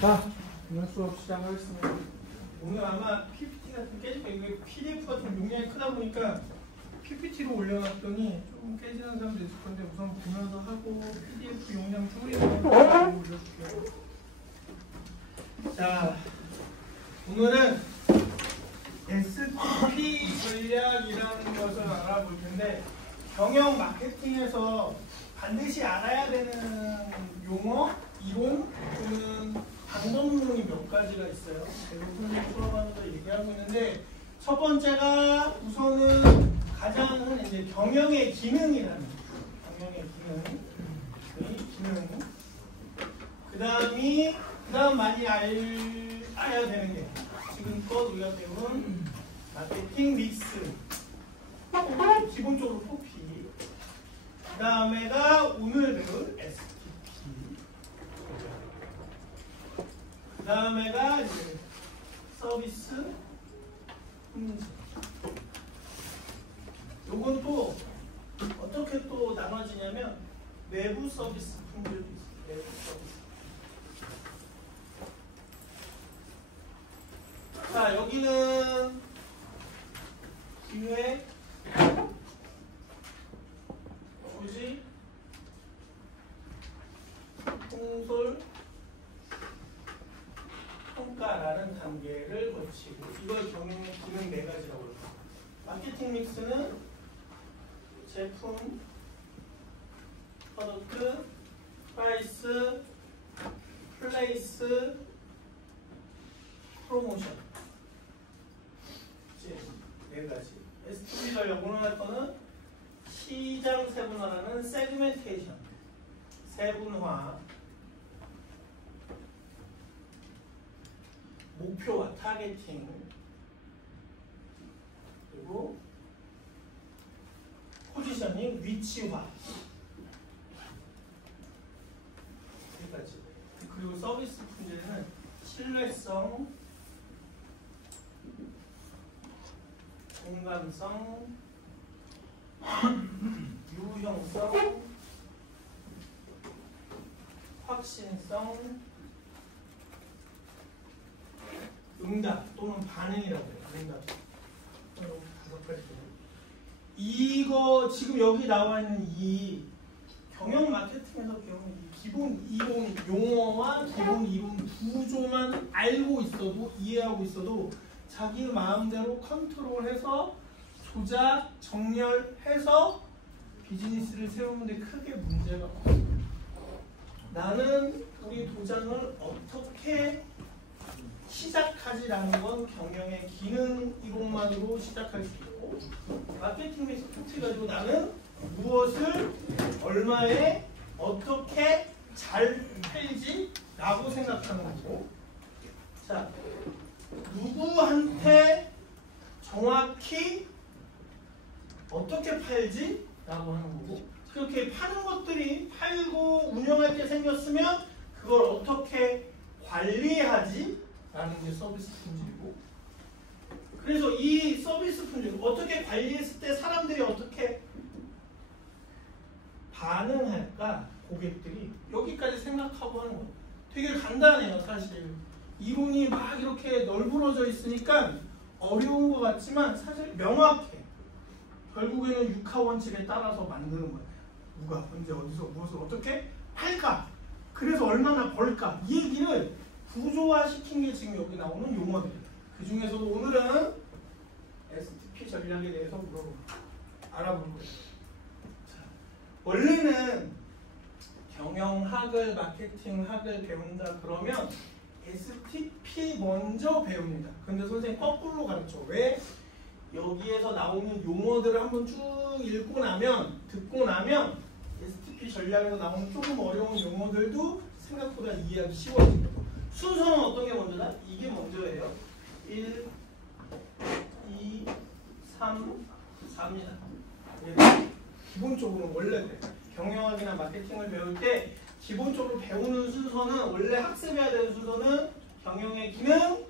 자, 오늘 수업 시작하겠습니다. 오늘 아마 PPT가 좀 깨질 거예요. 이게 PDF가 좀 용량이 크다 보니까 PPT로 올려놨더니 조금 깨지는 사람도 있을 건데 우선 보면서 하고 PDF 용량 줄이고 올려줄게요. 자, 오늘은 STP 전략이라는 것을 알아볼 텐데 경영 마케팅에서 반드시 알아야 되는 용어, 이론 또는 방법론이 몇 가지가 있어요. 대부분 수업하면서 얘기하고 있는데 첫 번째가 우선은 가장 이제 경영의 기능이라는 경영의 기능. 그다음 많이 알아야 되는 게 지금껏 우리가 배운 마케팅 믹스, 기본적으로 포피. 그 다음에가 오늘 배울 STP. 그 다음에가 이제 서비스 품질. 요건 또 어떻게 또 나눠지냐면 내부 서비스 품질도 있어요. 내부 서비스. 자, 여기는 기획, 조직, 통솔, 평가라는 단계를 거치고 이걸 경영의 기능 4가지라고 합니다. 마케팅 믹스는 제품, 프로덕트, 프라이스, 플레이스, 프로모션. 이제 4가지. STP 전략 오늘 할 거는 시장 세분화라는 세그멘테이션, 세분화, 목표와 타겟팅, 그리고 포지셔닝, 위치화, 3가지. 그리고 서비스 품질은 신뢰성, 공감성, 유형성, 확신성, 응답 또는 반응이라고 해요. 응답. 5가지. 이거 지금 여기 나와 있는 이 경영 마케팅에서 배우는 이 기본 이론 용어와 기본 이론 구조만 알고 있어도 이해하고 있어도 자기 마음대로 컨트롤해서 조작, 정렬해서 비즈니스를 세우는데 크게 문제가 없어요. 나는 우리 도장을 어떻게 시작하지라는 건 경영의 기능 이론만으로 시작할 수 있고 마케팅 믹스 포트 가지고 나는 무엇을 얼마에 어떻게 잘 팔지라고 생각하는 거고 자 누구한테 정확히 어떻게 팔지? 라고 하는 거고 그렇게 파는 것들이 팔고 운영할 게 생겼으면 그걸 어떻게 관리하지? 라는 게 서비스 품질이고 그래서 이 서비스 품질 어떻게 관리했을 때 사람들이 어떻게 반응할까? 고객들이 여기까지 생각하고 하는 거예요. 되게 간단해요. 사실 이론이 막 이렇게 널브러져 있으니까 어려운 것 같지만 사실 명확해. 결국에는 육하 원칙에 따라서 만드는 거예요. 누가 언제 어디서 무엇을 어떻게 팔까? 그래서 얼마나 벌까? 이 얘기를 구조화시킨 게 지금 여기 나오는 용어들이에요. 그 중에서도 오늘은 STP 전략에 대해서 알아볼 거예요. 자, 원래는 경영학을 마케팅학을 배운다 그러면 STP 먼저 배웁니다. 근데 선생님 거꾸로 가르쳐. 왜? 여기에서 나오는 용어들을 한번 쭉 읽고 나면 듣고 나면 STP 전략에서 나오는 조금 어려운 용어들도 생각보다 이해하기 쉬워집니다. 순서는 어떤 게 먼저다? 이게 먼저예요. 1, 2, 3, 4입니다. 기본적으로 원래 그래요. 경영학이나 마케팅을 배울 때 기본적으로 배우는 순서는 원래 학습해야 되는 순서는 경영의 기능,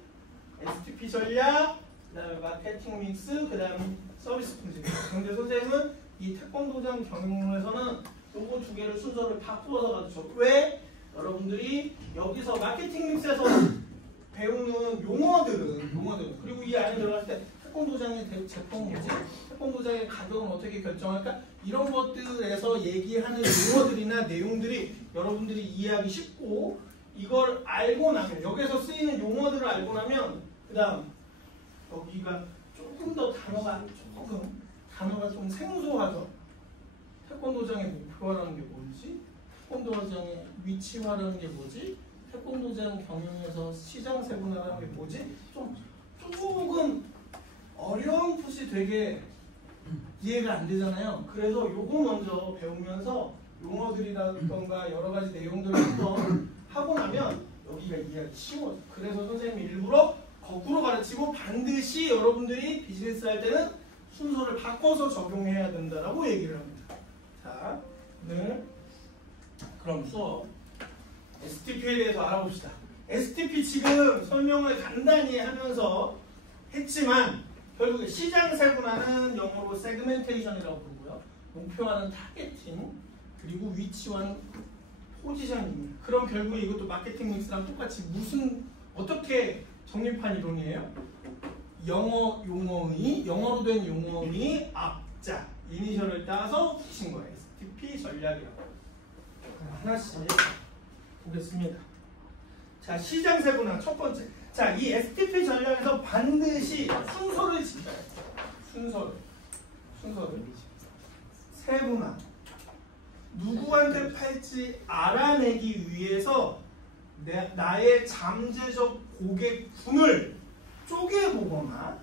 STP 전략, 그 다음에 마케팅 믹스, 그 다음에 서비스 품질. 그런데 선생님은 이 태권도장 경영에서는 요거 2개를 순서를 바꾸어서 가르쳐. 왜? 여러분들이 여기서 마케팅 믹스에서 배우는 용어들은 그리고 이 안에 들어갔을 때 태권도장의 제품 뭐지? 태권도장의 가격은 어떻게 결정할까? 이런 것들에서 얘기하는 용어들이나 내용들이 여러분들이 이해하기 쉽고 이걸 알고 나면 여기서 쓰이는 용어들을 알고 나면 그 다음 여기가 조금 더 단어가 좀 생소하죠. 태권도장의 목표라는 게 뭐지? 태권도장의 위치화라는 게 뭐지? 태권도장 경영에서 시장 세분화라는 게 뭐지? 조금 어려운 풋이 되게 이해가 안 되잖아요. 그래서 요거 먼저 배우면서 용어들이라던가 여러 가지 내용들을 한번 하고 나면 여기가 이해하기 쉬워요. 그래서 선생님이 일부러 거꾸로 가르치고 반드시 여러분들이 비즈니스 할 때는 순서를 바꿔서 적용해야 된다라고 얘기를 합니다. 자, 오늘 그럼 수업 STP에 대해서 알아봅시다. STP 지금 설명을 간단히 하면서 했지만 결국에 시장 세분화는 영어로 세그멘테이션이라고 부르고요. 목표화는 타겟팅, 그리고 위치화는 포지셔닝. 그럼 결국에 이것도 마케팅 믹스랑 똑같이 어떻게 정립한 이론이에요? 영어로 된 용어의 앞자, 이니셜을 따서 붙인 거예요. STP 전략이라고. 하나씩 보겠습니다. 자, 시장 세분화 첫 번째. 자, 이 STP 전략에서 반드시 순서를 지켜야 돼요. 순서를. 세분화. 누구한테 팔지 알아내기 위해서 나의 잠재적 고객군을 쪼개보거나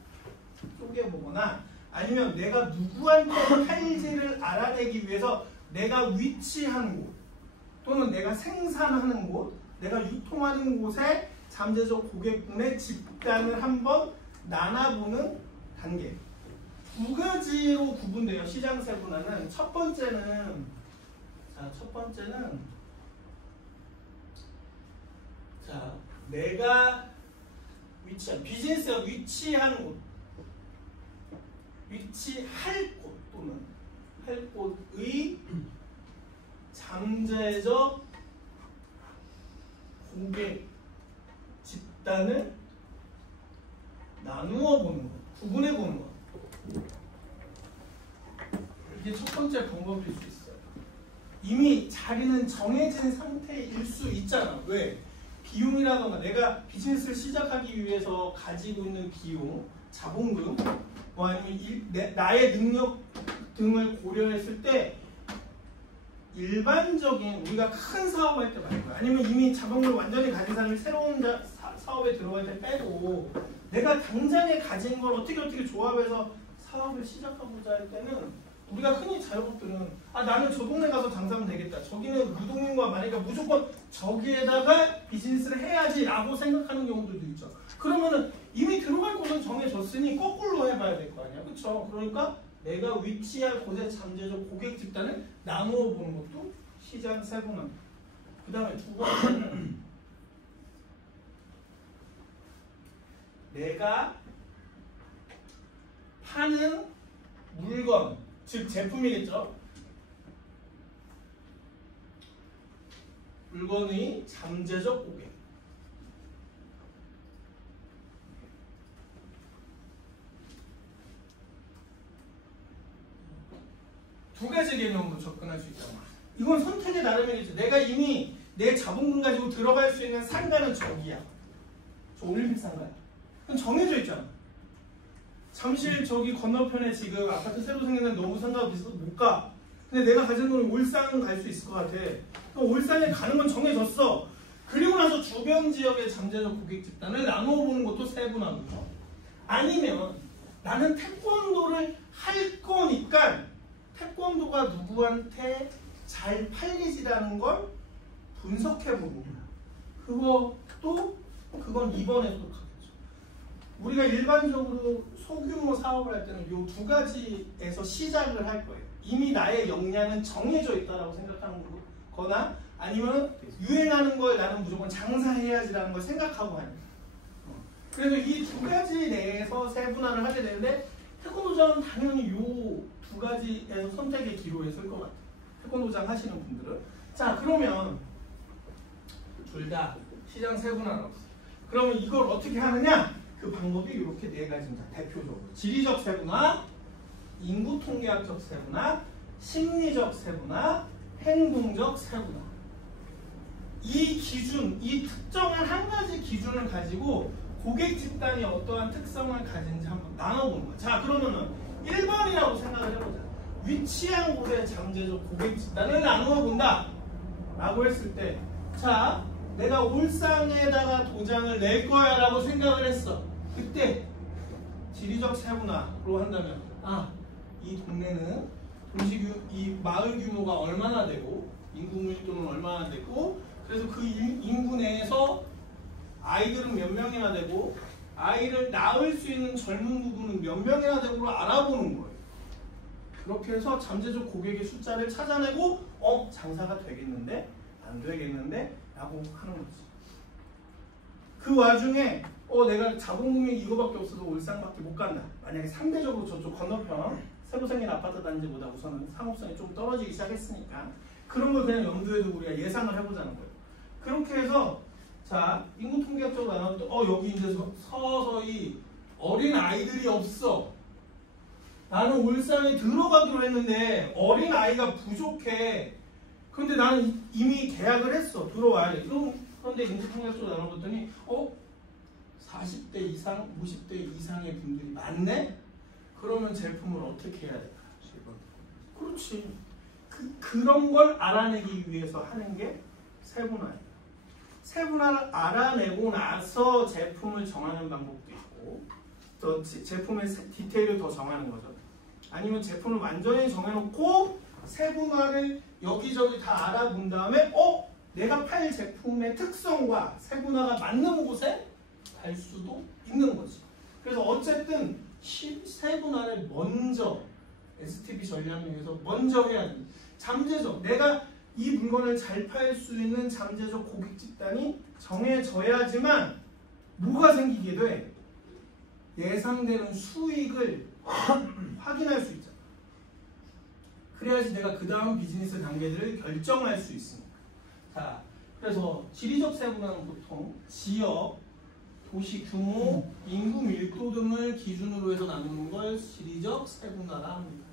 아니면 내가 누구한테 팔지를 알아내기 위해서 내가 위치한 곳 또는 내가 생산하는 곳, 내가 유통하는 곳에 잠재적 고객군의 집단을 한번 나눠보는 단계. 두 가지로 구분돼요. 시장 세분화는 첫 번째는 내가 위치한 비즈니스가 위치한 곳, 위치할 곳 또는 할 곳의 잠재적 고객 집단을 나누어 보는 것, 구분해 보는 것. 이게 첫 번째 방법일 수 있어요. 이미 자리는 정해진 상태일 수 있잖아. 왜? 비용이라던가 내가 비즈니스를 시작하기 위해서 가지고 있는 비용, 자본금, 뭐 아니면 나의 능력 등을 고려했을 때 일반적인 우리가 큰 사업할 때 말고요. 아니면 이미 자본금을 완전히 가진 사람이 새로운 사업에 들어갈 때 빼고 내가 당장에 가진 걸 어떻게 조합해서 사업을 시작하고자 할 때는 우리가 흔히 자영업들은 나는 저 동네 가서 장사하면 되겠다. 저기는 유동인구가 많으니까 무조건 저기에다가 비즈니스를 해야지 라고 생각하는 경우들도 있죠. 그러면은 이미 들어갈 곳은 정해졌으니 거꾸로 해봐야 될 거 아니야. 그쵸? 그러니까 내가 위치할 곳의 잠재적 고객 집단을 나누어 보는 것도 시장 세분화. 그 다음에 두 번째는 내가 파는 물건, 즉 제품이겠죠. 물건의 잠재적 고객. 두 가지 개념으로 접근할 수 있단 말이야. 이건 선택의 나름이겠죠. 내가 이미 내 자본금 가지고 들어갈 수 있는 상가는 저기야. 저 올림픽 상가야. 그럼 정해져 있잖아. 잠실 저기 건너편에 지금 아파트 새로 생겼는데 너무 상가가 비싸서 못 가. 근데 내가 가진 돈이 울산 갈 수 있을 것 같아. 그럼 울산에 가는 건 정해졌어. 그리고 나서 주변 지역의 잠재적 고객 집단을 나누어 보는 것도 세분화인 거죠. 아니면 나는 태권도를 할 거니까 태권도가 누구한테 잘 팔리지라는 걸 분석해보는 거야. 그건 이번에 속하겠죠. 우리가 일반적으로 소규모 사업을 할 때는 이 두 가지에서 시작을 할 거예요. 이미 나의 역량은 정해져 있다고 생각하는 거나 아니면 유행하는 걸 나는 무조건 장사해야지라는 걸 생각하고 하는 거예요. 그래서 이 두 가지 내에서 세분화를 하게 되는데 태권도장은 당연히 이 두 가지에서 선택의 기로에 설 것 같아요. 태권도장 하시는 분들은. 자, 그러면 둘 다 시장 세분화가 없어. 그러면 이걸 어떻게 하느냐? 그 방법이 이렇게 네 가지입니다. 대표적으로 지리적 세분화, 인구 통계학적 세분화, 심리적 세분화, 행동적 세분화. 이 기준, 이 특정한 한 가지 기준을 가지고 고객 집단이 어떠한 특성을 가진지 한번 나눠보는 거야. 자, 그러면은 1번이라고 생각을 해보자. 위치한 곳의 잠재적 고객 집단을 나누어 본다 라고 했을 때, 자, 내가 울산에다가 도장을 낼 거야 라고 생각을 했어. 그때 지리적 세분화로 한다면, 아, 이 동네는 이 마을 규모가 얼마나 되고 인구 밀도는 얼마나 되고, 그래서 그 인구 내에서 아이들은 몇 명이나 되고 아이를 낳을 수 있는 젊은 부부는 몇 명이나 되고를 알아보는 거예요. 그렇게 해서 잠재적 고객의 숫자를 찾아내고 장사가 되겠는데 안 되겠는데 라고 하는 거지. 그 와중에 내가 자본금이 이거밖에 없어서 울산밖에 못 간다. 만약에 상대적으로 저쪽 건너편 세부생긴 아파트 단지보다 우선은 상업성이 좀 떨어지기 시작했으니까 그런 걸 그냥 염두에 두고 우리가 예상을 해보자는 거예요. 그렇게 해서 자, 인구 통계학적으로 나눠도 여기 이제 서서히 어린 아이들이 없어. 나는 울산에 들어가기로 했는데 어린 아이가 부족해. 근데 나는 이미 계약을 했어. 들어와야 돼. 그런데 인구 통계학적으로 나눠봤더니 40대 이상, 50대 이상의 분들이 많네? 그러면 제품을 어떻게 해야 될까? 그렇지. 그런 걸 알아내기 위해서 하는 게 세분화예요. 세분화를 알아내고 나서 제품을 정하는 방법도 있고, 또 제품의 디테일을 더 정하는 거죠. 아니면 제품을 완전히 정해놓고 세분화를 여기저기 다 알아본 다음에 내가 팔 제품의 특성과 세분화가 맞는 곳에 갈 수도 있는 거지. 그래서 어쨌든 세분화를 먼저 STP 전략을 위해서 먼저 해야 돼. 잠재적, 내가 이 물건을 잘 팔 수 있는 잠재적 고객 집단이 정해져야지만 뭐가 생기게 돼? 예상되는 수익을 확인할 수 있잖아. 그래야지 내가 그 다음 비즈니스 단계들을 결정할 수 있습니다. 자, 그래서 지리적 세분화는 보통 지역, 도시 규모, 인구 밀도 등을 기준으로 해서 나누는 걸 지리적 세분화라 합니다.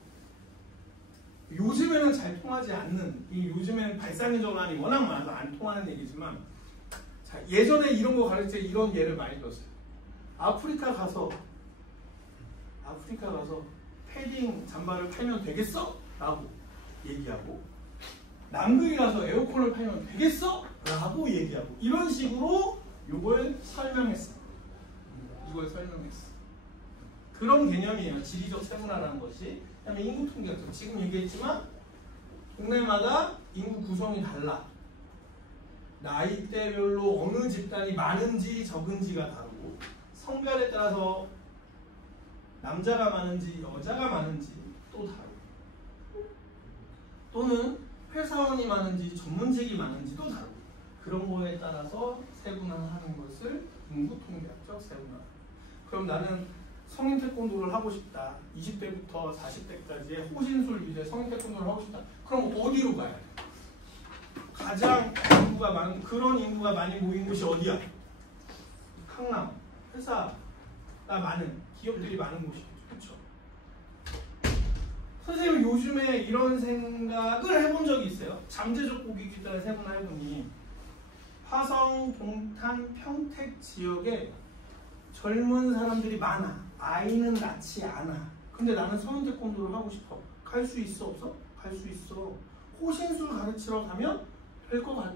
요즘에는 잘 통하지 않는, 요즘에는 발상의 전환이 워낙 많아서 안 통하는 얘기지만, 자, 예전에 이런 거 가르칠 때 이런 예를 많이 들었어요. 아프리카 가서 패딩 잠바를 팔면 되겠어? 라고 얘기하고, 남극에 가서 에어컨을 팔면 되겠어? 라고 얘기하고, 이런 식으로 이걸 설명했어. 그런 개념이에요. 지리적 세분화라는 것이. 그다음에 인구 통계학적. 지금 얘기했지만 동네마다 인구 구성이 달라. 나이대별로 어느 집단이 많은지 적은지가 다르고, 성별에 따라서 남자가 많은지 여자가 많은지 또 다르고, 또는 회사원이 많은지 전문직이 많은지도 다르고, 그런 거에 따라서 세분화하는 것을 인구 통계학적 세분화. 그럼 나는 성인 태권도를 하고 싶다. 20대부터 40대까지의 호신술 위주의 성인 태권도를 하고 싶다. 그럼 어디로 가야 돼? 가장 인구가 많은, 그런 인구가 많이 모인 곳이 어디야? 강남. 회사가 많은, 기업들이 많은 곳이죠. 그렇죠? 선생님 요즘에 이런 생각을 해본 적이 있어요. 잠재적 고객 집단을 세분화해보니 화성, 동탄, 평택 지역에 젊은 사람들이 많아. 아이는 낳지 않아. 근데 나는 성인 태권도를 하고 싶어. 갈 수 있어 없어? 갈 수 있어. 호신술 가르치러 가면 될 것 같아.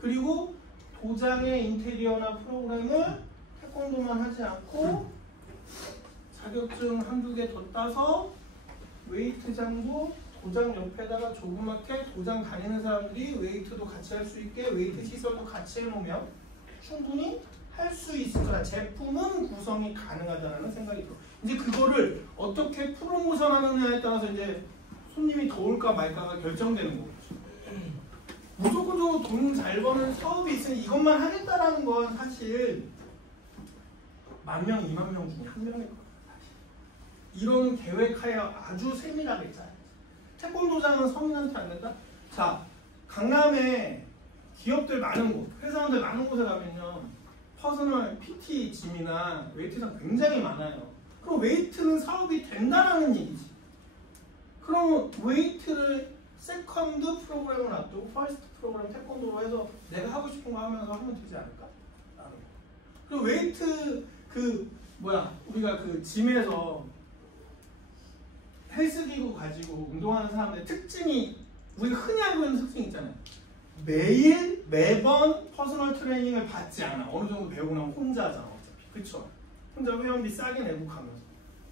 그리고 도장의 인테리어나 프로그램을 태권도만 하지 않고 자격증 한두 개 더 따서 웨이트장도 도장 옆에다가 조그맣게 도장 다니는 사람들이 웨이트도 같이 할 수 있게 웨이트 시설도 같이 해놓으면 충분히 할 수 있을 거라. 제품은 구성이 가능하다는 생각이 들어. 이제 그거를 어떻게 프로모션하느냐에 따라서 이제 손님이 더 올까 말까가 결정되는 거겠죠. 무조건적으로 돈 잘 버는 사업이 있으니 이것만 하겠다라는 건 사실 10,000명, 20,000명 중에 한 명일 거예요. 이런 계획하에 아주 세밀하게 짜요. 태권도장은 서민한테 안 된다? 자, 강남에 기업들 많은 곳, 회사원들 많은 곳에 가면요. 퍼스널 PT 짐이나 웨이트장 굉장히 많아요. 그럼 웨이트는 사업이 된다라는 얘기지. 그럼 웨이트를 세컨드 프로그램을 놔두고 퍼스트 프로그램 태권도로 해서 내가 하고 싶은 거 하면서 하면 되지 않을까? 그리고 웨이트 우리가 그 짐에서 헬스기구 가지고 운동하는 사람들의 특징이 우리가 흔히 알고 있는 특징이 있잖아요. 매번 퍼스널 트레이닝을 받지 않아. 어느 정도 배우고 나면 혼자 하잖아. 어차피. 그쵸? 혼자 회원비 싸게 내고 가면서.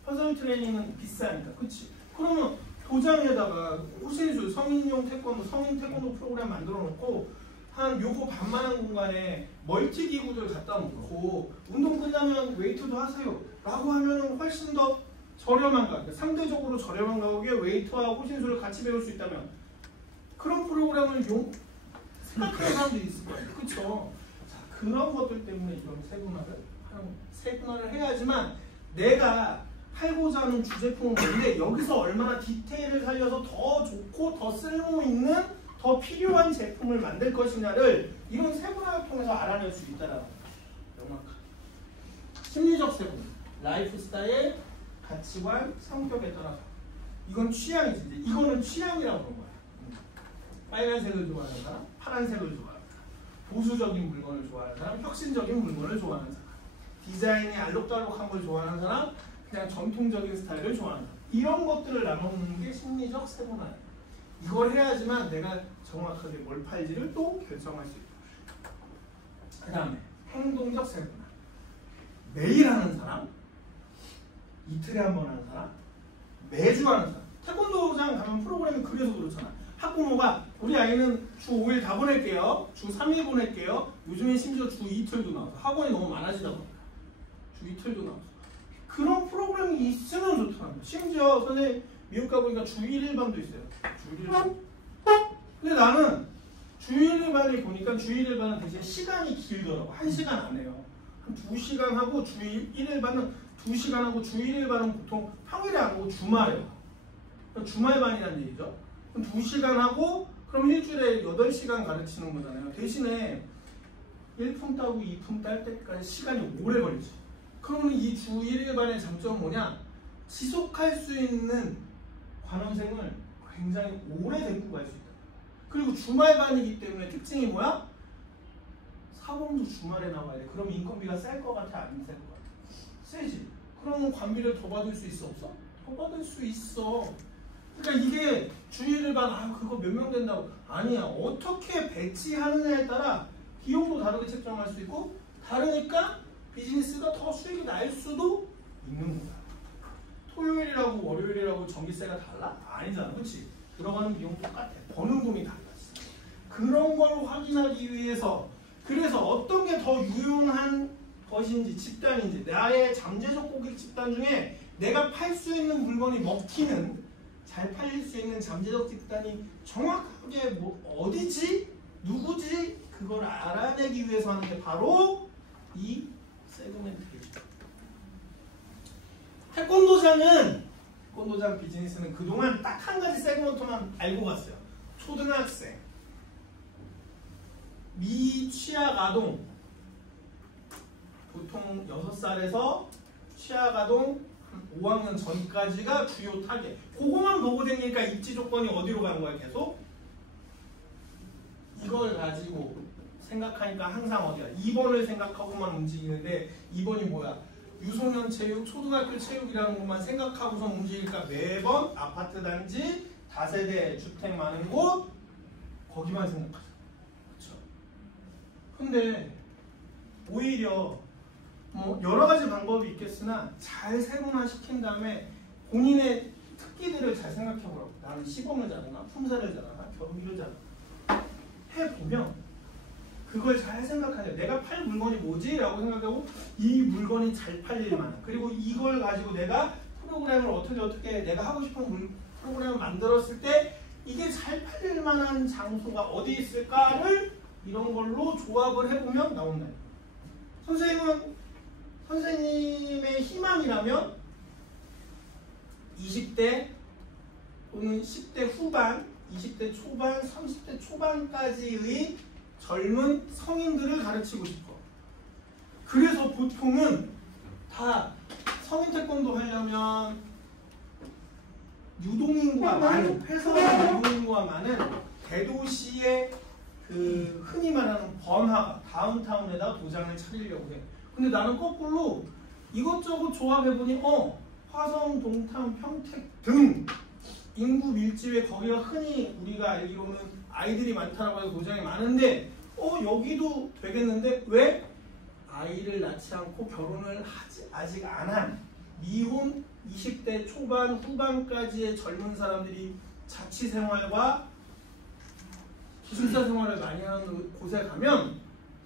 퍼스널 트레이닝은 비싸니까. 그치? 그러면 도장에다가 호신술, 성인용 태권도, 성인 태권도 프로그램 만들어 놓고 한 요거 반만한 공간에 멀티기구들 갖다 놓고 운동 끝나면 웨이트도 하세요. 라고 하면은 훨씬 더 저렴한 가격, 상대적으로 저렴한 가격에 웨이트와 호신술을 같이 배울 수 있다면 그런 프로그램을 생각하는 사람들이 있을 거예요. 그쵸? 자, 그런 것들 때문에 이런 세분화를 해야지만 내가 팔고자 하는 주제품은 뭔데 여기서 얼마나 디테일을 살려서 더 좋고 더 쓸모있는 더 필요한 제품을 만들 것이냐를 이런 세분화를 통해서 알아낼 수 있다라고. 명확한 심리적 세분화, 라이프 스타일, 가치관, 성격에 따라서 이건 취향이지. 이제 이거는 취향이라고 그런 거야. 빨간색을 좋아하는 사람, 파란색을 좋아하는 사람, 보수적인 물건을 좋아하는 사람, 혁신적인 물건을 좋아하는 사람, 디자인이 알록달록한 걸 좋아하는 사람, 그냥 전통적인 스타일을 좋아하는 사람. 이런 것들을 나눠놓는 게 심리적 세분화예요. 이걸 해야지만 내가 정확하게 뭘 팔지를 또 결정할 수 있고. 그 다음에 행동적 세분화. 매일 하는 사람, 이틀에 한 번 하는 사람, 매주 하는 사람. 태권도장 가면 프로그램이 그래서 그렇잖아. 학부모가 우리 아이는 주 5일 다 보낼게요. 주 3일 보낼게요. 요즘엔 심지어 주 이틀도 나와서 학원이 너무 많아지다 보니까 주 이틀도 나와서 그런 프로그램이 있으면 좋더라고요. 심지어 선생님 미국 가보니까 주 1일반도 있어요. 주 1일반. 근데 나는 주 1일반을 보니까 주 1일반은 대신 시간이 길더라고. 1시간 안 해요. 한 2시간 하고 주 1일반은 2시간 하고 주 1일반은 보통 평일에 안 하고 주말에요. 주말반이라는 얘기죠. 그럼 2시간 하고 그럼 일주일에 8시간 가르치는 거잖아요. 대신에 1품 따고 2품 딸 때까지 시간이 오래 걸리죠. 그러면 이 주 1일반의 장점은 뭐냐? 지속할 수 있는 관원생을 굉장히 오래 데리고 갈 수 있다. 그리고 주말반이기 때문에 특징이 뭐야? 사범도 주말에 나와야 돼. 그럼 인건비가 쌀 것 같아? 안 쌀 것 같아? 세지. 그러면 관비를 더 받을 수 있어? 없어? 더 받을 수 있어. 그러니까 이게 주 1일반 그거 몇 명 된다고. 아니야. 어떻게 배치하느냐에 따라 비용도 다르게 책정할 수 있고 다르니까 비즈니스가 더 수익이 날 수도 있는 거야. 토요일이라고 월요일이라고 전기세가 달라? 아니잖아. 그렇지? 들어가는 비용 똑같아. 버는 돈이 달라지. 그런 걸 확인하기 위해서 그래서 어떤 게 더 유용한 것인지 집단인지 나의 잠재적 고객 집단 중에 내가 팔 수 있는 물건이 먹히는 잘 팔릴 수 있는 잠재적 집단이 정확하게 어디지? 누구지? 그걸 알아내기 위해서 하는 게 바로 이 세그멘테이션. 태권도장 비즈니스는 그동안 딱 한 가지 세그먼트만 알고 갔어요. 초등학생, 미취학 아동, 보통 6살에서 취학 아동 5학년 전까지가 주요 타겟. 그거만 보고 다니니까 입지 조건이 어디로 가는 거야 계속? 이걸 가지고 생각하니까 항상 어디야? 2번을 생각하고만 움직이는데 2번이 뭐야? 유소년 체육, 초등학교 체육이라는 것만 생각하고서 움직이니까 매번 아파트 단지, 다세대 주택 많은 곳 거기만 생각하죠. 그렇죠? 근데 오히려 여러 가지 방법이 있겠으나 잘 세분화시킨 다음에 본인의 특기들을 잘 생각해보라고. 나는 시범을 잘하나, 품사를 잘하나, 경기를 잘하나 해보면 그걸 잘 생각하냐. 내가 팔 물건이 뭐지? 라고 생각하고 이 물건이 잘 팔릴 만한 그리고 이걸 가지고 내가 프로그램을 어떻게 내가 하고 싶은 프로그램을 만들었을 때 이게 잘 팔릴 만한 장소가 어디 있을까를 이런 걸로 조합을 해보면 나온다. 선생님의 희망이라면 20대 또는 10대 후반, 20대 초반, 30대 초반까지의 젊은 성인들을 가르치고 싶어. 그래서 보통은 다 성인 태권도 하려면 유동인구가 많은, 회사의 유동인구가 많은 대도시의 그 흔히 말하는 번화가, 다운타운에다 도장을 차리려고 해. 근데 나는 거꾸로 이것저것 조합해보니 화성, 동탄, 평택 등 인구 밀집에 거기가 흔히 우리가 알기로는 아이들이 많다라고 해서 도장이 많은데 여기도 되겠는데 왜? 아이를 낳지 않고 결혼을 아직 안 한 미혼 20대 초반 후반까지의 젊은 사람들이 자취생활과 기숙사 생활을 많이 하는 곳에 가면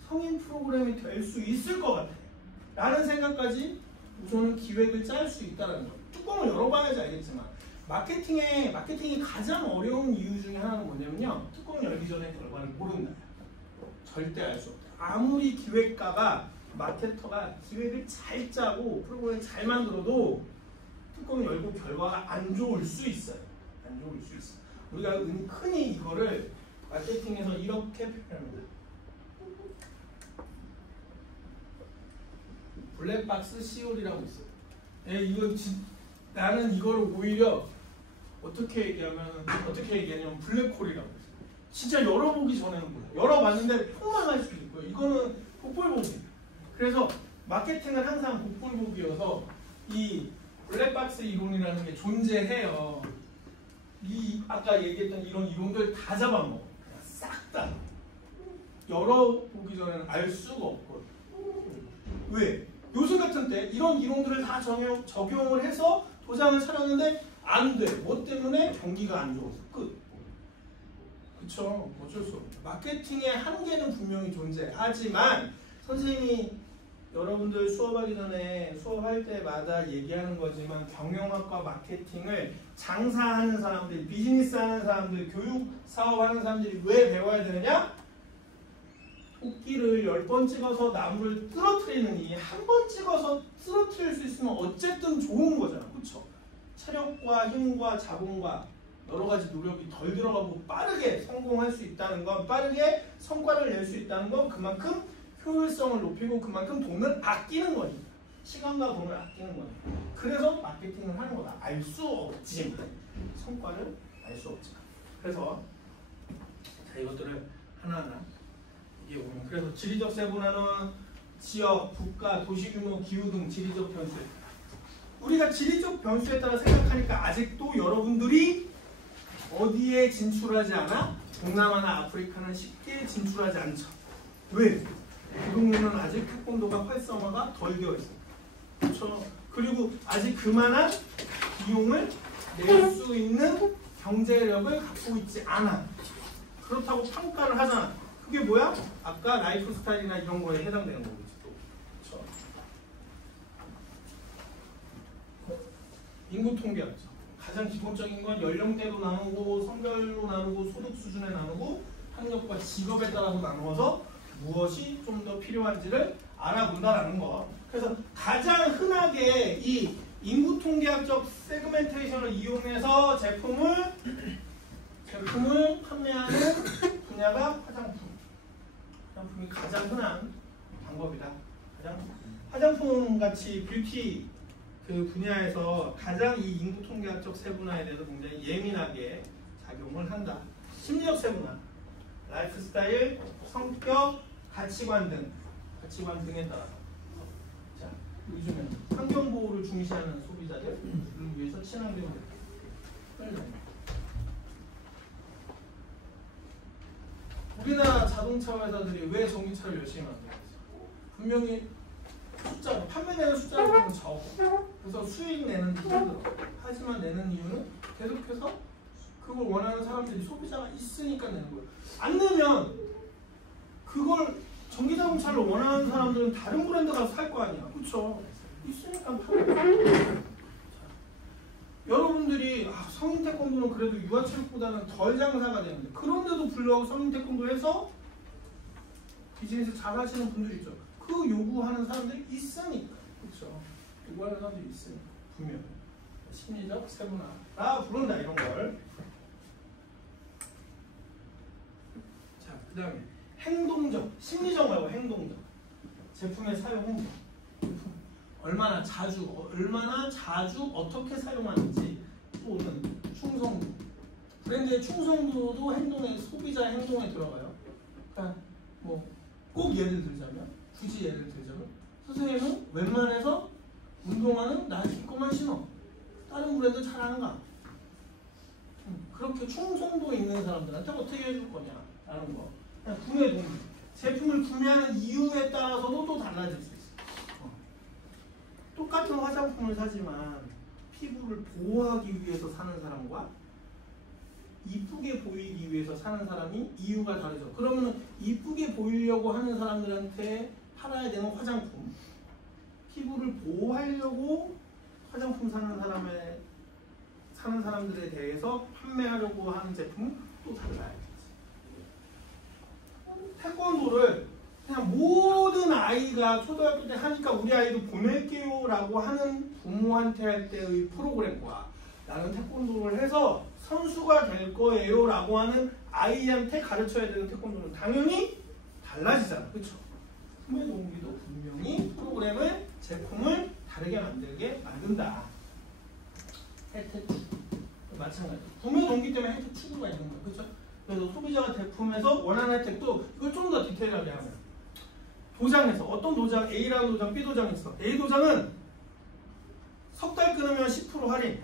성인 프로그램이 될 수 있을 것 같아 라는 생각까지 우선은 기획을 짤 수 있다는 거. 뚜껑을 열어봐야지 알겠지만 마케팅이 가장 어려운 이유 중에 하나는 뭐냐면요, 뚜껑 열기 전에 결과를 모른다. 절대 알 수 없다. 아무리 기획가가 마케터가 기획을 잘 짜고 프로그램을 잘 만들어도 뚜껑 열고 결과가 안 좋을 수 있어요. 안 좋을 수 있어. 우리가 흔히 이거를 마케팅에서 이렇게 표현합니다. 블랙박스 시올이라고 있어요. 나는 이걸 오히려 어떻게 얘기하냐면 블랙홀이라고 있어요. 진짜 열어보기 전에는 몰라요. 열어봤는데 폭망할 수도 있고요. 이거는 복불복이에요. 그래서 마케팅은 항상 복불복이어서 이 블랙박스 이론이라는 게 존재해요. 아까 얘기했던 이런 이론들 다 잡아먹어. 싹 다. 열어보기 전에는 알 수가 없거든. 왜? 요즘 같은 때 이런 이론들을 다 적용을 해서 도장을 차렸는데 안 돼. 뭐 때문에? 경기가 안 좋아서. 끝. 그쵸? 어쩔 수 없죠. 마케팅의 한계는 분명히 존재하지만 선생님이 여러분들 수업하기 전에 수업할 때마다 얘기하는 거지만 경영학과 마케팅을 장사하는 사람들, 비즈니스하는 사람들, 교육 사업하는 사람들이 왜 배워야 되느냐? 토끼를 10번 찍어서 나무를 쓰러뜨리느니 한 번 찍어서 쓰러뜨릴 수 있으면 어쨌든 좋은 거잖아. 그쵸? 체력과 힘과 자본과 여러 가지 노력이 덜 들어가고 빠르게 성공할 수 있다는 건, 빠르게 성과를 낼 수 있다는 건 그만큼 효율성을 높이고 그만큼 돈을 아끼는 거니까. 시간과 돈을 아끼는 거니까. 그래서 마케팅을 하는 거다. 알 수 없지만 성과를 알 수 없지만. 그래서 자, 이것들을 하나하나 이게 오면, 그래서 지리적 세분화는 지역, 국가, 도시 규모, 기후 등 지리적 변수에 따라. 우리가 지리적 변수에 따라 생각하니까 아직도 여러분들이 어디에 진출하지 않아? 동남아나 아프리카는 쉽게 진출하지 않죠. 왜? 그 동네는 아직 태권도가 활성화가 덜 되어 있습니다. 그렇죠? 그리고 아직 그만한 비용을 낼 수 있는 경제력을 갖고 있지 않아. 그렇다고 평가를 하잖아. 그게 뭐야? 아까 라이프 스타일이나 이런 거에 해당되는 거겠지. 또. 그렇죠? 인구 통계학죠. 가장 기본적인 건 연령대로 나누고 성별로 나누고 소득 수준에 나누고 학력과 직업에 따라서 나누어서 무엇이 좀 더 필요한지를 알아본다라는 거. 그래서 가장 흔하게 이 인구 통계학적 세그멘테이션을 이용해서 제품을 판매하는 분야가 화장품. 화장품이 가장 흔한 방법이다. 화장품 같이 뷰티 그 분야에서 가장 이 인구 통계학적 세분화에 대해서 굉장히 예민하게 작용을 한다. 심리적 세분화, 라이프 스타일, 성격, 가치관 등에 따라서. 자, 요즘에 환경 보호를 중시하는 소비자들을 위해서 친환경 우리나라 자동차 회사들이 왜 전기차를 열심히 만들었어? 분명히 숫자로, 판매되는 숫자를 보면 적어. 그래서 수익 내는 게 힘들어. 하지만 내는 이유는 계속해서 그걸 원하는 사람들이, 소비자가 있으니까 내는 거예요. 안 내면 그걸 전기자동차를 원하는 사람들은 다른 브랜드 가서 살 거 아니야. 그쵸? 있으니까 파는 거야. 여러분들이 성인 태권도는 그래도 유아체육보다는 덜 장사가 되는데, 그런데도 불구하고 성인 태권도에서 비즈니스 잘 하시는 분들이 있죠. 그 요구하는 사람들이 있으니까. 그렇죠? 요구하는 사람들이 있으니까. 분명히 심리적 세분화라 부른다, 이런 걸. 자, 그 다음에 행동적, 심리적 말고 행동적. 제품의 사용 행동. 얼마나 자주 어떻게 사용하는지, 또는 충성도. 브랜드의 충성도도 행동에, 소비자 행동에 들어가요. 그러니까 뭐 꼭 예를 들자면, 굳이 예를 들자면, 선생님은 웬만해서 운동화는 나이키 거만 신어. 다른 브랜드 잘 안 가. 그렇게 충성도 있는 사람들한테 어떻게 해줄 거냐 라는 거. 그냥 구매 동기. 제품을 구매하는 이유에 따라서도 또 달라질 수 있어. 똑같은 화장품을 사지만 피부를 보호하기 위해서 사는 사람과 이쁘게 보이기 위해서 사는 사람이 이유가 다르죠. 그러면 이쁘게 보이려고 하는 사람들한테 팔아야 되는 화장품, 피부를 보호하려고 화장품 사는 사람들에 대해서 판매하려고 하는 제품은 또 달라야겠지. 태권도를 그냥 모든 아이가 초등학교 때 하니까 우리 아이도 보낼게요 라고 하는 부모한테 할 때의 프로그램과 나는 태권도를 해서 선수가 될 거예요 라고 하는 아이한테 가르쳐야 되는 태권도는 당연히 달라지잖아. 그쵸? 구매 동기도 분명히 프로그램을, 제품을 다르게 만들게 만든다. 혜택 추구. 마찬가지. 구매 동기 때문에 혜택 추구가 있는 거야. 그쵸? 그래서 소비자가 제품에서 원하는 혜택도 이걸 좀 더 디테일하게 하면 도장에서 어떤 도장, A라는 도장, B 도장이 있어. A 도장은 석 달 끊으면 10% 할인.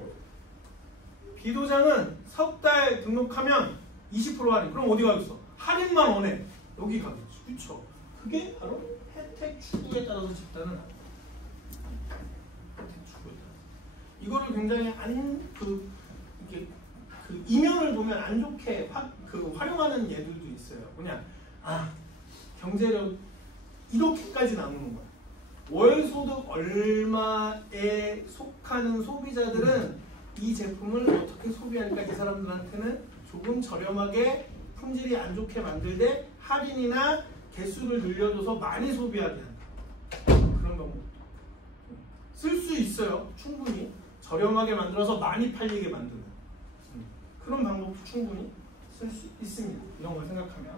B 도장은 석 달 등록하면 20% 할인. 그럼 어디 가겠어? 할인만 원해. 여기 가겠지. 그쵸? 그게 바로 혜택 추구에 따라서 집단을 하는 거야. 혜택 추구에 따라서. 이거를 굉장히 그 이면을 보면 안 좋게 활용하는 예들도 있어요. 그냥 경제력 이렇게까지 나누는 거야. 월 소득 얼마에 속하는 소비자들은 이 제품을 어떻게 소비할까? 이 사람들한테는 조금 저렴하게 품질이 안 좋게 만들되 할인이나 개수를 늘려줘서 많이 소비하게 한다. 그런 방법도 쓸 수 있어요. 충분히 저렴하게 만들어서 많이 팔리게 만드는 그런 방법도 충분히 쓸 수 있습니다. 이런 걸 생각하면.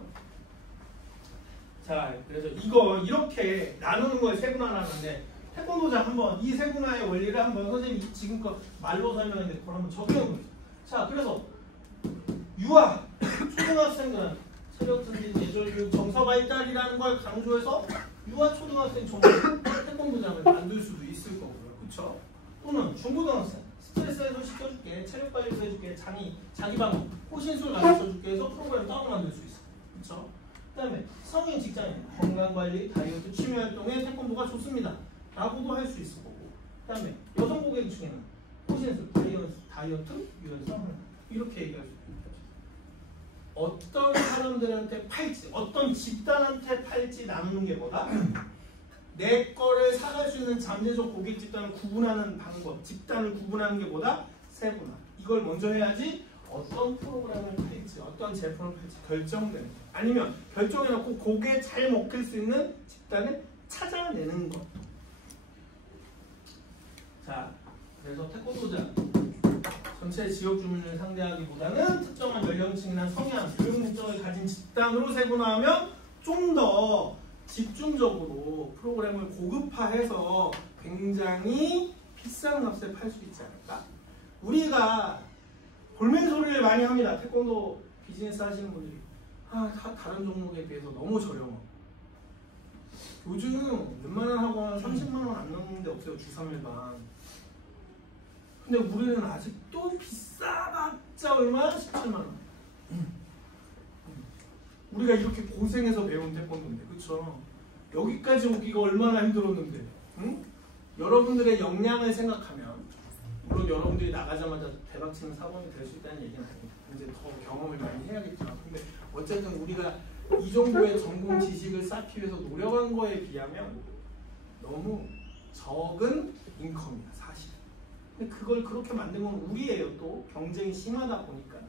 자, 그래서 이거 이렇게 나누는 거에 세분화하는데 태권도장 한번 이 세분화의 원리를 한번 선생님이 지금껏 말로 설명했는데 그걸 한번 적용해보세요. 자, 그래서 유아 초등학생들은 체력 증진, 예절 교육, 정서 발달이라는 걸 강조해서 유아 초등학생 전문 태권도장을 만들 수도 있을 거고요. 그렇죠? 또는 중고등학생 스트레스 해소시켜줄게, 체력 관리도 해줄게, 자기 방어, 호신술 가르쳐줄게 해서 프로그램 따로 만들 수 있어. 그렇죠? 그 다음에 성인 직장인 건강관리, 다이어트, 취미활동에 태권도가 좋습니다 라고도 할 수 있을 거고, 그 다음에 여성 고객 중에는 호신술, 다이어트, 유연성 이렇게 얘기할 수 있습니다. 어떤 사람들한테 팔지, 어떤 집단한테 팔지 나누는 게 뭐다? 내 거를 사갈 수 있는 잠재적 고객 집단을 구분하는 방법, 집단을 구분하는 게 뭐다? 세분화. 이걸 먼저 해야지 어떤 프로그램을 팔지, 어떤 제품을 팔지 결정되는 거야. 아니면 결정해놓고 고객에 잘 먹힐 수 있는 집단을 찾아내는 것. 자, 그래서 태권도장 전체 지역 주민을 상대하기보다는 특정한 연령층이나 성향, 교육 목적을 가진 집단으로 세분화하면 좀 더 집중적으로 프로그램을 고급화해서 굉장히 비싼 값에 팔 수 있지 않을까? 우리가 볼멘 소리를 많이 합니다. 태권도 비즈니스 하시는 분들이 다른 종목에 비해서 너무 저렴하고 요즘 웬만한 학원 30만 원 안 넘는 데 없어요. 주 3일반. 근데 우리는 아직도 비싸봤자 얼마? 17만 원. 우리가 이렇게 고생해서 배운 태권도인데, 그쵸? 여기까지 오기가 얼마나 힘들었는데, 응? 여러분들의 역량을 생각하면, 물론 여러분들이 나가자마자 대박치는 사범이 될 수 있다는 얘기는 아닙니다. 이제 더 경험을 많이 해야겠죠. 근데 어쨌든 우리가 이 정도의 전공 지식을 쌓기 위해서 노력한 거에 비하면 너무 적은 인컴이야, 사실. 근데 그걸 그렇게 만든 건 우리예요. 또 경쟁이 심하다 보니까.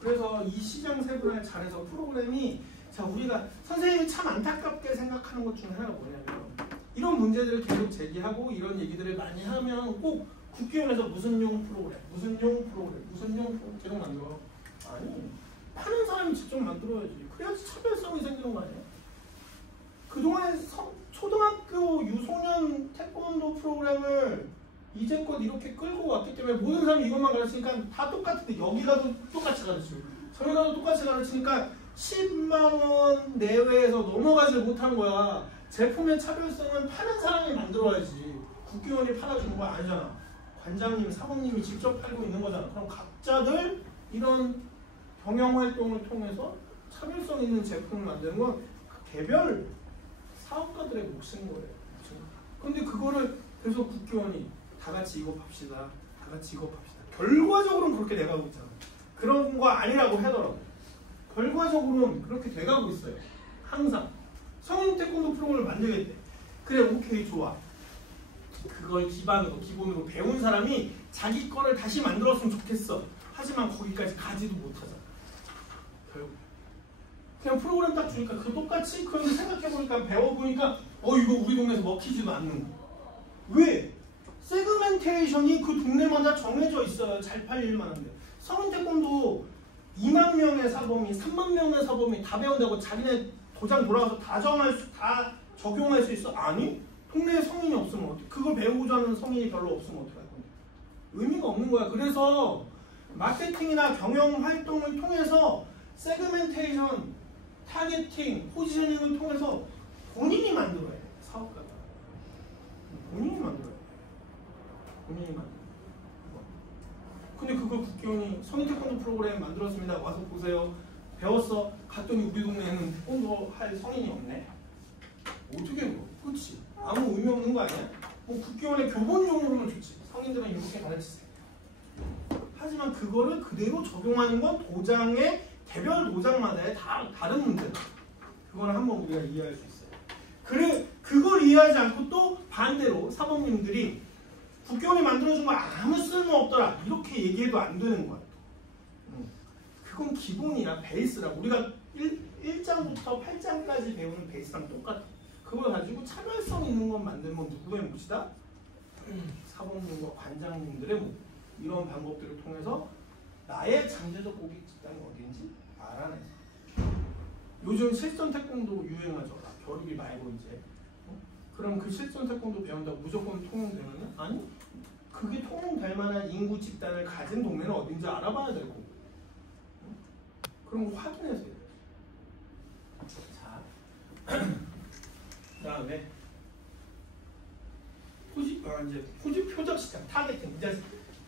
그래서 이 시장 세분화를 잘해서 프로그램이, 자, 우리가 선생님이 참 안타깝게 생각하는 것 중에 하나가 뭐냐면 이런 문제들을 계속 제기하고 이런 얘기들을 많이 하면 꼭 국기원에서 무슨 용 프로그램 계속 만들어. 아니, 파는 사람이 직접 만들어야지. 그래야지 차별성이 생기는 거 아니에요? 그동안에 초등학교 유소년 태권도 프로그램을 이제껏 이렇게 끌고 왔기 때문에 모든 사람이 이것만 가르치니까 다 똑같은데 여기 가도 똑같이 가르치고 저기 가도 똑같이 가르치니까 10만 원 내외에서 넘어가지 못한 거야. 제품의 차별성은 파는 사람이 만들어야지. 국기원이 팔아주는 거 아니잖아. 관장님, 사모님이 직접 팔고 있는 거잖아. 그럼 각자들 이런 경영활동을 통해서 차별성 있는 제품을 만드는 건 개별 사업가들의 몫인 거예요. 근데 그거를 그래서 국기원이 다 같이 이거 팝시다. 다 같이 이거 팝시다. 결과적으로는 그렇게 돼가고 있잖아. 그런 거 아니라고 하더라고. 결과적으로는 그렇게 돼가고 있어요. 항상. 성인 태권도 프로그램을 만들겠대. 그래, 오케이, 좋아. 그걸 기본으로 배운 사람이 자기 거를 다시 만들었으면 좋겠어. 하지만 거기까지 가지도 못하잖아. 결국. 그냥 프로그램 딱 주니까 그 똑같이 그런데 생각해보니까 배워보니까 이거 우리 동네에서 먹히지도 않는 거. 왜? 세그멘테이션이 그 동네마다 정해져 있어요. 잘 팔릴 만한데. 성인 태권도 2만 명의 사범이 3만 명의 사범이 다 배운다고 자기네 도장 돌아가서 다 적용할 수 있어? 아니? 동네에 성인이 없으면 어떡해? 그걸 배우고자 하는 성인이 별로 없으면 어떡할 건데? 의미가 없는 거야. 그래서 마케팅이나 경영 활동을 통해서 세그멘테이션, 타겟팅, 포지셔닝을 통해서 본인이 만들어야 돼. 사업가가. 본인이 만들어야 돼. 본인이 만들어야 돼. 근데 그걸 국기원이 성인 태권도 프로그램 만들었습니다. 와서 보세요. 배웠어. 갔더니 우리 동네에는 태권도 할 성인이 없네. 어떻게 뭐? 그렇지. 아무 의미 없는 거 아니야? 뭐 국기원의 교본용으로는 좋지. 성인들은 이렇게 가르치세요. 하지만 그거를 그대로 적용하는 건 도장의 개별 도장마다의 다른 문제다. 그거는 한번 우리가 이해할 수 있어요. 그래, 그걸 이해하지 않고 또 반대로 사범님들이 국기원이 만들어준 거 아무 쓸모 없더라 이렇게 얘기해도 안 되는 거야. 그건 기본이야. 베이스라. 우리가 1장부터 8장까지 배우는 베이스랑 똑같아. 그걸 가지고 차별성 있는 것 만들면 누구의 몫이다? 사범님과 관장님들의 몫. 이런 방법들을 통해서 나의 잠재적 고객 집단이 어딘지 알아내서. 요즘 실전 태권도 유행하죠. 겨루기 말고 이제. 그럼 그 실전 태권도 배운다고 무조건 통용되느냐? 아니. 그게 통용될 만한 인구 집단을 가진 동네는 어딘지 알아봐야 되고. 그런 거 확인해서 해요. 자, 그 다음에 표적 시장, 타겟팅. 이제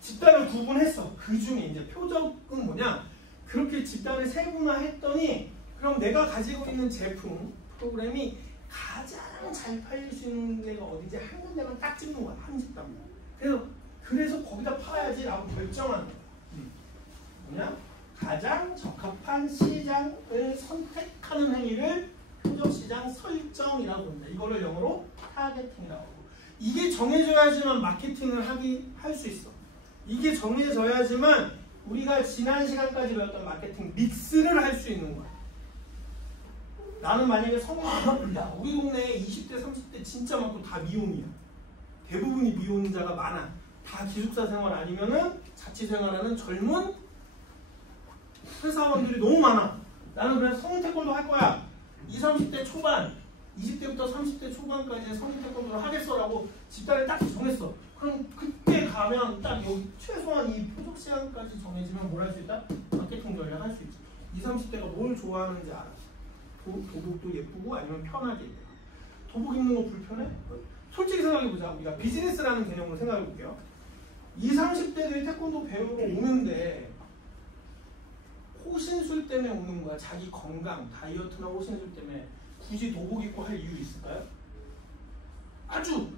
집단을 구분했어. 그 중에 이제 표적은 뭐냐? 그렇게 집단을 세분화했더니 그럼 내가 가지고 있는 제품, 프로그램이 가장 잘 팔릴 수 있는 데가 어디지? 한 군데만 딱 찍는 거야. 한 집단. 그래서 거기다 팔아야지 라고 결정하는 거야. 뭐냐? 가장 적합한 시장을 선택하는 행위를 표적시장 설정이라고 합니다. 이거를 영어로 타겟팅이라고 하고. 이게 정해져야지만 마케팅을 할 수 있어. 이게 정해져야지만 우리가 지난 시간까지 배웠던 마케팅 믹스를 할 수 있는 거야. 나는 만약에 성인이야. 우리 동네에 20대, 30대 진짜 많고 다 미혼이야. 대부분이 미혼자가 많아. 다 기숙사 생활 아니면은 자취 생활하는 젊은 회사원들이 너무 많아. 나는 그냥 성인 태권도 할 거야. 20, 30대 초반, 20대부터 30대 초반까지 성인 태권도를 하겠어라고 집단을 딱 정했어. 그럼 그때 가면 딱 여기 최소한 이 표적 시간까지 정해지면 뭘 할 수 있다? 마케팅 전략 할 수 있지. 20, 30대가 뭘 좋아하는지 알아. 도복도 예쁘고 아니면 편하게 입어. 도복 입는 거 불편해? 솔직히 생각해보자. 우리가 비즈니스라는 개념으로 생각해볼게요. 20, 30대들이 태권도 배우고 오는데 호신술 때문에 오는 거야. 자기 건강, 다이어트나 호신술 때문에 굳이 도복 입고 할 이유 있을까요? 아주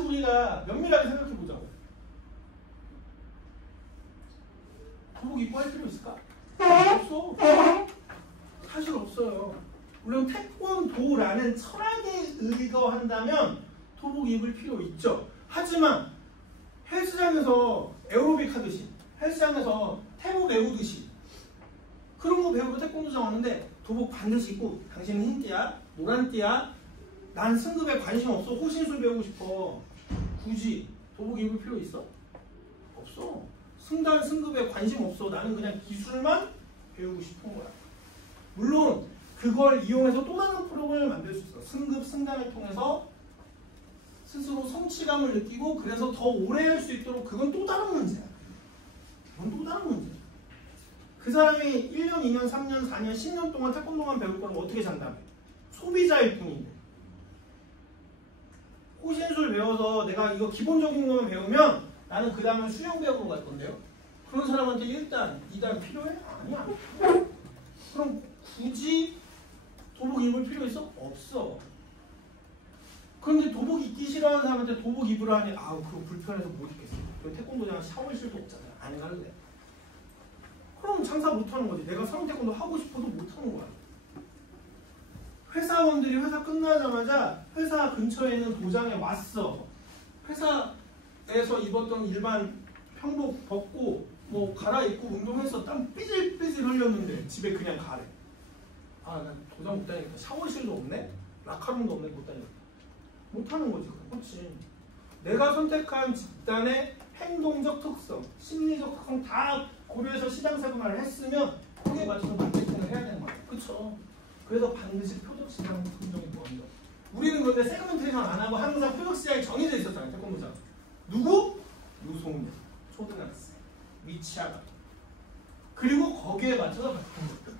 우리가 면밀하게 생각해보자고. 도복 입고 할 필요 있을까? 없어. 사실 없어요. 물론 태권도라는 철학에 의거한다면 도복 입을 필요 있죠. 하지만 헬스장에서 에어로빅 하듯이, 헬스장에서 태보 배우듯이 그런 거 배우러 태권도장 왔는데 도복 반드시 입고 당신은 흰띠야, 노란띠야, 난 승급에 관심 없어, 호신술 배우고 싶어. 굳이 도복 입을 필요 있어? 없어. 승급에 관심 없어. 나는 그냥 기술만 배우고 싶은 거야. 물론 그걸 이용해서 또 다른 프로그램을 만들 수 있어. 승급, 승단을 통해서 스스로 성취감을 느끼고 그래서 더 오래 할 수 있도록 그건 또 다른 문제야. 그건 또 다른 문제야. 그 사람이 1년, 2년, 3년, 4년, 10년 동안 태권도만 배울 거라면 어떻게 장담해? 소비자일 뿐인데. 호신술 배워서 내가 이거 기본적인 것만 배우면 나는 그 다음에 수영 배우러 갈 건데요. 그런 사람한테 1단, 2단 필요해? 아니야. 그럼 굳이 도복 입을 필요 있어? 없어. 그런데 도복 입기 싫어하는 사람한테 도복 입으라 하니 아우 그거 불편해서 못 입겠어. 여기 태권도장 샤워실도 없잖아. 안 갈래. 그럼 장사 못하는 거지. 내가 성태권도 하고 싶어도 못하는 거야. 회사원들이 회사 끝나자마자 회사 근처에 있는 도장에 왔어. 회사에서 입었던 일반 평복 벗고 뭐 갈아입고 운동해서 땀 삐질삐질 흘렸는데 집에 그냥 가래. 아, 난 도장 못 다니겠다. 샤워실도 없네? 라카룸도 없네? 못 다니겠다. 못하는 거지. 그렇지. 내가 선택한 집단의 행동적 특성, 심리적 특성 다 고려해서 시장 세분화를 했으면 거기에 맞춰서 마케팅을 해야 되는 거야. 그쵸? 그래서 반드시 표적시장 선정이 먼저. 우리는 그런데 세그멘테이션 안 하고 항상 표적시장이 정해져 있었잖아요. 태권도장. 누구? 유소년, 초등학생, 미취아가. 그리고 거기에 맞춰서 바꾼 것들.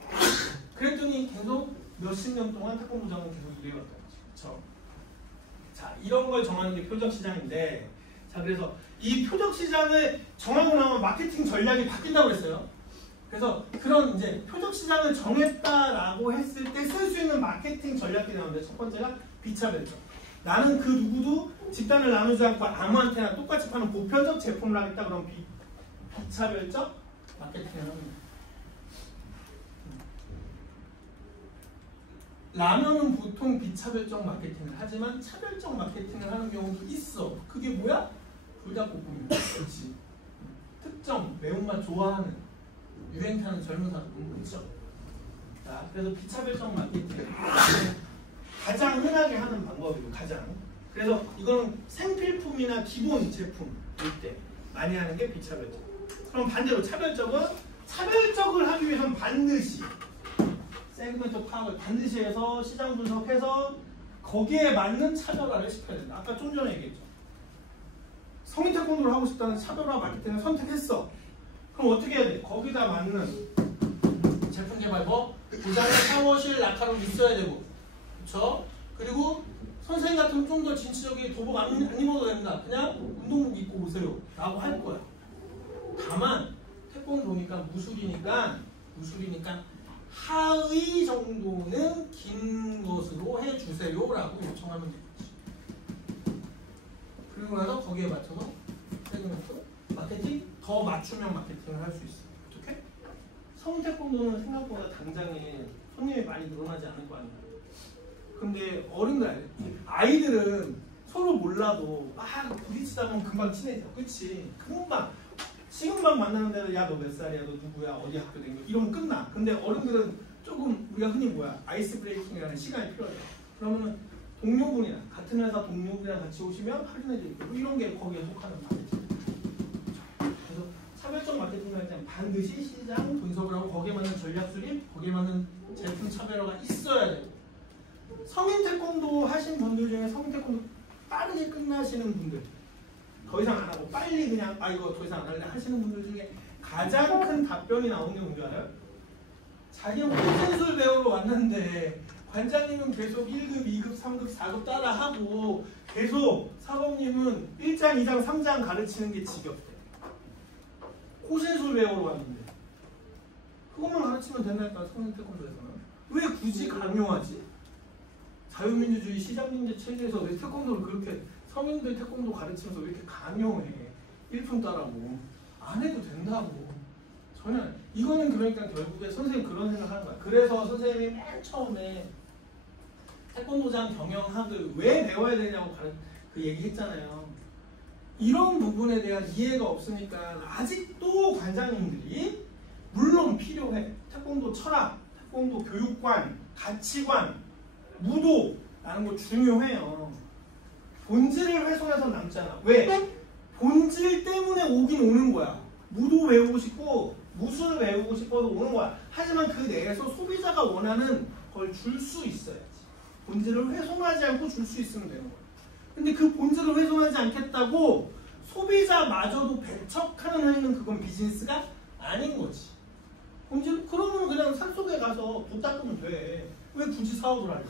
그랬더니 계속 몇십 년 동안 태권도장은 계속 이래왔던 거지. 그쵸? 자, 이런 걸 정하는 게 표적시장인데, 자, 그래서 이 표적시장을 정하고 나면 마케팅 전략이 바뀐다고 그랬어요. 그래서 그런 이제 표적시장을 정했다라고 했을 때 쓸 수 있는 마케팅 전략이 나오는데 첫 번째가 비차별점. 나는 그 누구도 집단을 나누지 않고 아무한테나 똑같이 파는 보편적 제품을 하겠다. 그럼 비차별적 마케팅을 합니다. 라면은 보통 비차별적 마케팅을 하지만 차별적 마케팅을 하는 경우도 있어. 그게 뭐야? 불닭볶음면. 그렇지. 특정 매운맛 좋아하는 유행 타는 젊은 사람. 그렇죠? 자, 그래서 비차별적 마케팅 가장 흔하게 하는 방법이고 가장. 그래서 이거는 생필품이나 기본 제품일 때 많이 하는 게 비차별적. 그럼 반대로 차별적은 차별적을 하기 위해서는 반드시 세그멘트 파악을 반드시 해서 시장 분석해서 거기에 맞는 차별화를 시켜야 된다. 아까 좀 전에 얘기했죠. 성인 태권도를 하고 싶다는 차별화 마케팅을 선택했어. 그럼 어떻게 해야 돼? 거기다 맞는 제품 개발 뭐? 도장에 샤워실 라카룸 있어야 되고, 그쵸? 그리고 선생님 같으면 좀 더 진취적인 도복 안 입어도 된다. 그냥 운동복 입고 오세요. 라고 할 거야. 다만 태권도니까 무술이니까 하의 정도는 긴 것으로 해주세요 라고 요청하면 되겠지. 그리고 나서 거기에 맞춰서 세그멘트 마케팅, 더 맞춤형 마케팅을 할 수 있어. 어떻게? 성인 태권도는 생각보다 당장에 손님이 많이 늘어나지 않을 거 아니야. 근데 어른들, 아이들은 서로 몰라도 막 부딪히다 보면 금방 친해져. 그치? 금방. 지금만 만나는 데는 야 너 몇 살이야? 너 누구야? 어디 학교 다니고 이러면 끝나. 근데 어른들은 조금 우리가 흔히 뭐야? 아이스 브레이킹이라는 시간이 필요해요. 그러면은 동료분이나 같은 회사 동료분이랑 같이 오시면 할인해드리고 이런 게 거기에 속하는 마케팅. 그래서 차별적 마케팅을 할 때는 반드시 시장 분석을 하고 거기에 맞는 전략 수립, 거기에 맞는 제품 차별화가 있어야 돼요. 성인 태권도 하신 분들 중에 성인 태권도 빠르게 끝나시는 분들, 더 이상 안 하고 빨리 그냥 아 이거 더 이상 안 할래 하시는 분들 중에 가장 큰 답변이 나오는 게 뭔지 알아요? 자기는 호신술 배우러 왔는데 관장님은 계속 1급, 2급, 3급, 4급 따라하고 계속 사범님은 1장, 2장, 3장 가르치는 게 지겹대. 호신술 배우러 왔는데 그것만 가르치면 된다니까. 성인 태권도에서는 왜 굳이 강요하지? 자유민주주의 시장민주 체제에서 왜 태권도를 그렇게 성인들 태권도 가르치면서 왜 이렇게 강요해? 1품 따라고 안 해도 된다고. 전혀 이거는 그러니까 결국에 선생님 그런 생각하는 거야. 그래서 선생님이 맨 처음에 태권도장 경영학을 왜 배워야 되냐고 그 얘기했잖아요. 이런 부분에 대한 이해가 없으니까 아직도 관장님들이 물론 필요해. 태권도 철학, 태권도 교육관, 가치관, 무도라는 거 중요해요. 본질을 훼손해서 남잖아. 왜? 본질 때문에 오긴 오는 거야. 무도 외우고 싶고 무술 외우고 싶어서 오는 거야. 하지만 그 내에서 소비자가 원하는 그걸 줄 수 있어야지. 본질을 훼손하지 않고 줄 수 있으면 되는 거예요. 근데 그 본질을 훼손하지 않겠다고 소비자마저도 배척하는 행위는 그건 비즈니스가 아닌 거지. 본질, 그러면 그냥 산속에 가서 돈 닦으면 돼. 왜 굳이 사업을 하려고?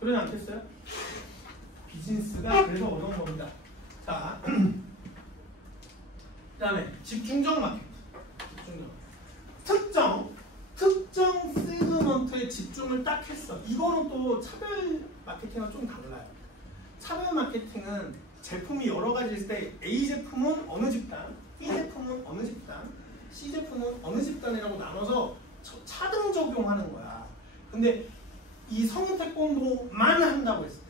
그러지 않겠어요? 비즈니스가 그래서 어려운 겁니다. 자, 그 다음에 집중적 마케팅. 특정 세그먼트에 집중을 딱 했어. 이거는 또 차별 마케팅과 좀 달라요. 차별 마케팅은 제품이 여러 가지 있을 때 A 제품은 어느 집단, B 제품은 어느 집단, C 제품은 어느 집단이라고 나눠서 차등 적용하는 거야. 근데 이 성인 태권도만 한다고 했을 때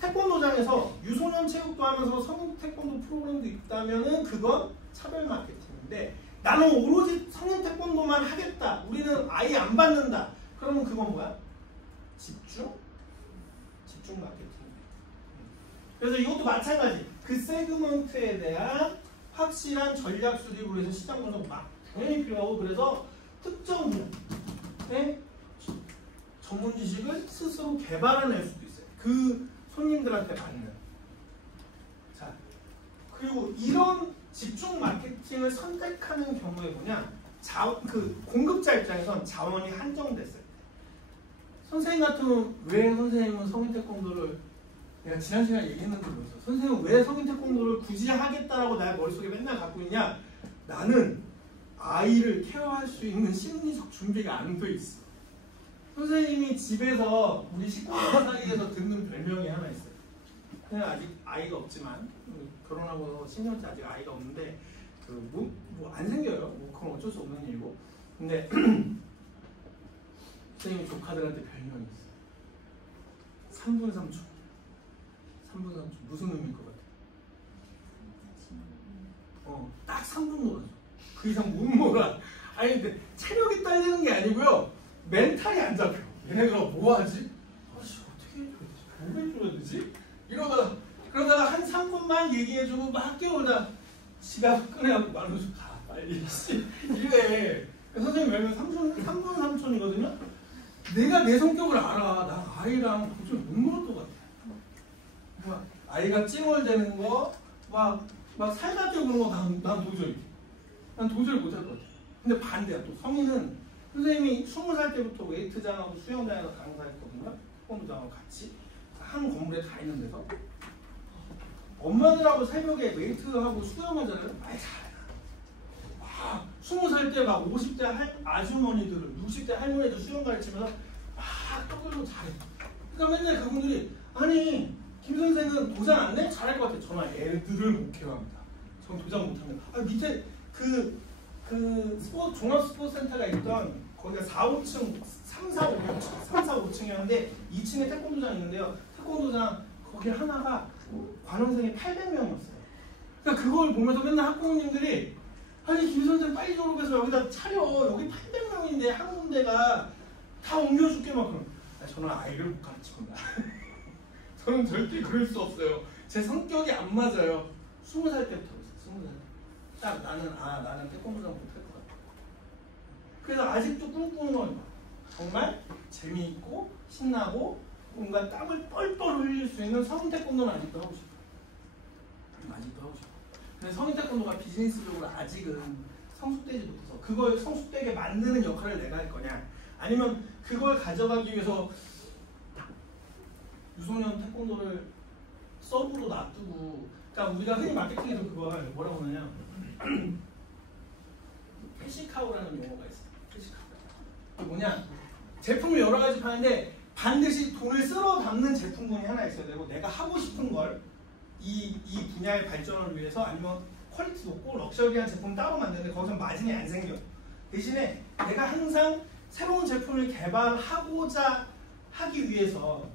태권도장에서 유소년 체육도 하면서 성인 태권도 프로그램도 있다면은 그건 차별 마케팅인데 나는 오로지 성인 태권도만 하겠다. 우리는 아예 안 받는다. 그러면 그건 뭐야? 집중 마케팅. 그래서 이것도 마찬가지. 그 세그먼트에 대한 확실한 전략 수립으로 해서 시장 분석 막 당연히 필요하고 그래서 특정 분야의 전문 지식을 스스로 개발해낼 수도 있어요. 그 손님들한테 받는. 자, 그리고 이런 집중 마케팅을 선택하는 경우에 뭐냐? 그 공급자 입장에선 자원이 한정됐어요. 선생님 같으면 왜 선생님은 성인 태권도를 내가 지난 시간에 얘기했는데 뭐였어? 선생님은 왜 성인 태권도를 굳이 하겠다라고 내 머릿속에 맨날 갖고 있냐? 나는 아이를 케어할 수 있는 심리적 준비가 안 돼 있어. 선생님이 집에서 우리 식구들 사이에서 듣는 별명이 하나 있어요. 그냥 아직 아이가 없지만 결혼하고 10년째 아직 아이가 없는데 뭐 안 생겨요. 뭐 그건 어쩔 수 없는 일이고. 근데 선생님이 조카들한테 별명이 있어. 3분 3초. 3분 3초. 무슨 의미일 것 같아? 딱 3분 놀아줘. 그 이상 못 놀아. 아니 근데 체력이 딸리는 게 아니고요. 멘탈이 안 잡혀. 얘네가 뭐 하지? 아씨 어떻게 해줘야 되지? 뭐 해줘야 되지? 그러다가 한 3분만 얘기해주고 막 깨우다 지갑 꺼내갖고 말로서 가 빨리 이래. 선생님 왜냐면 3분 3초이거든요. 내가 내 성격을 알아. 나 아이랑 도저히 못 놀 것 같아. 막 아이가 찡얼대는 거 막 살갑게 구는 거 난 도저히 못할 것 같아. 근데 반대야. 또 성인은 선생님이 20살 때부터 웨이트장하고 수영장에서 강사했거든요. 태권도장하고 같이 한 건물에 다 있는 데서 엄마들하고 새벽에 웨이트하고 수영하잖아요. 많이 잘해. 와, 20살 때 막 50대 아주머니들, 60대 할머니들 수영 가르치면서 막 떠들고 잘해. 그러니까 맨날 그분들이 아니 김 선생은 도장 안 내? 잘할 것 같아. 저는 애들을 못 케어합니다. 전 도장 못합니다. 아, 밑에 그 종합 스포츠 센터가 있던 거기가 4, 5층, 3, 4, 5층이었는데 2층에 태권도장이 있는데요. 태권도장 거기 하나가 관원생이 800명이었어요. 그러니까 그걸 보면서 맨날 학부모님들이 아니 김 선생 빨리 졸업해서 여기다 차려. 여기 800명인데 한 군데가 다 옮겨줄게 막 그럼. 저는 아이를 못 가르치구나. 저는 절대 그럴 수 없어요. 제 성격이 안 맞아요. 20살 때부터 그랬어요. 20살. 딱 나는 태권도장 못할 것 같아. 그래서 아직도 꿈꾸는 건 정말 재미있고 신나고 뭔가 땀을 뻘뻘 흘릴 수 있는 성인 태권도는 아직도 하고 싶어요. 근데 성인 태권도가 비즈니스적으로 아직은 성숙되지 못해서 그걸 성숙되게 만드는 역할을 내가 할 거냐 아니면 그걸 가져가기 위해서 유소년 태권도를 서브로 놔두고 그러니까 우리가 흔히 마케팅에서 그걸 뭐라고 하느냐 캐시카우라는 용어가 있어요. 캐시카우. 그게 뭐냐 제품을 여러 가지 파는데 반드시 돈을 쓸어 담는 제품군이 하나 있어야 되고 내가 하고 싶은 걸 이 분야의 발전을 위해서 아니면 퀄리티 높고 럭셔리한 제품 따로 만드는데 거기서 마진이 안 생겨. 대신에 내가 항상 새로운 제품을 개발하고자 하기 위해서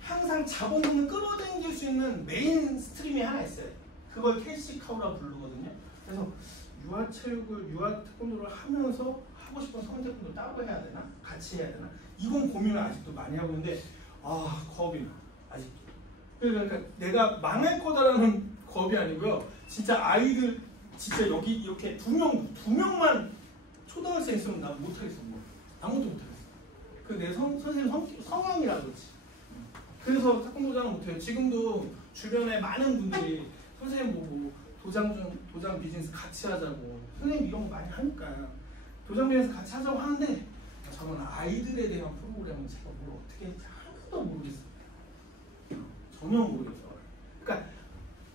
항상 자본금을 끌어당길 수 있는 메인 스트림이 하나 있어요. 그걸 캐시카우라고 부르거든요. 그래서 유아체육을 유아 태권도를 하면서 하고 싶은 성인 태권도 따로 해야 되나? 같이 해야 되나? 이건 고민을 아직도 많이 하고 있는데 겁이 나. 아직도. 그러니까 내가 망할 거다라는 겁이 아니고요. 진짜 아이들 진짜 여기 이렇게 두 명만 초등학생 있으면 난 못하겠어. 뭐. 아무것도 못하겠어. 그 내 선생님 성향이라 그렇지. 그래서 태권도장을 못해요. 지금도 주변에 많은 분들이 선생님 보고 도장 비즈니스 같이 하자고. 선생님 이런 거 많이 하니까 도장 비즈니스 같이 하자고 하는데 저는 아이들에 대한 프로그램은 제가 뭘 어떻게 할지 하나도 모르겠어요. 전혀 모르겠어요. 그러니까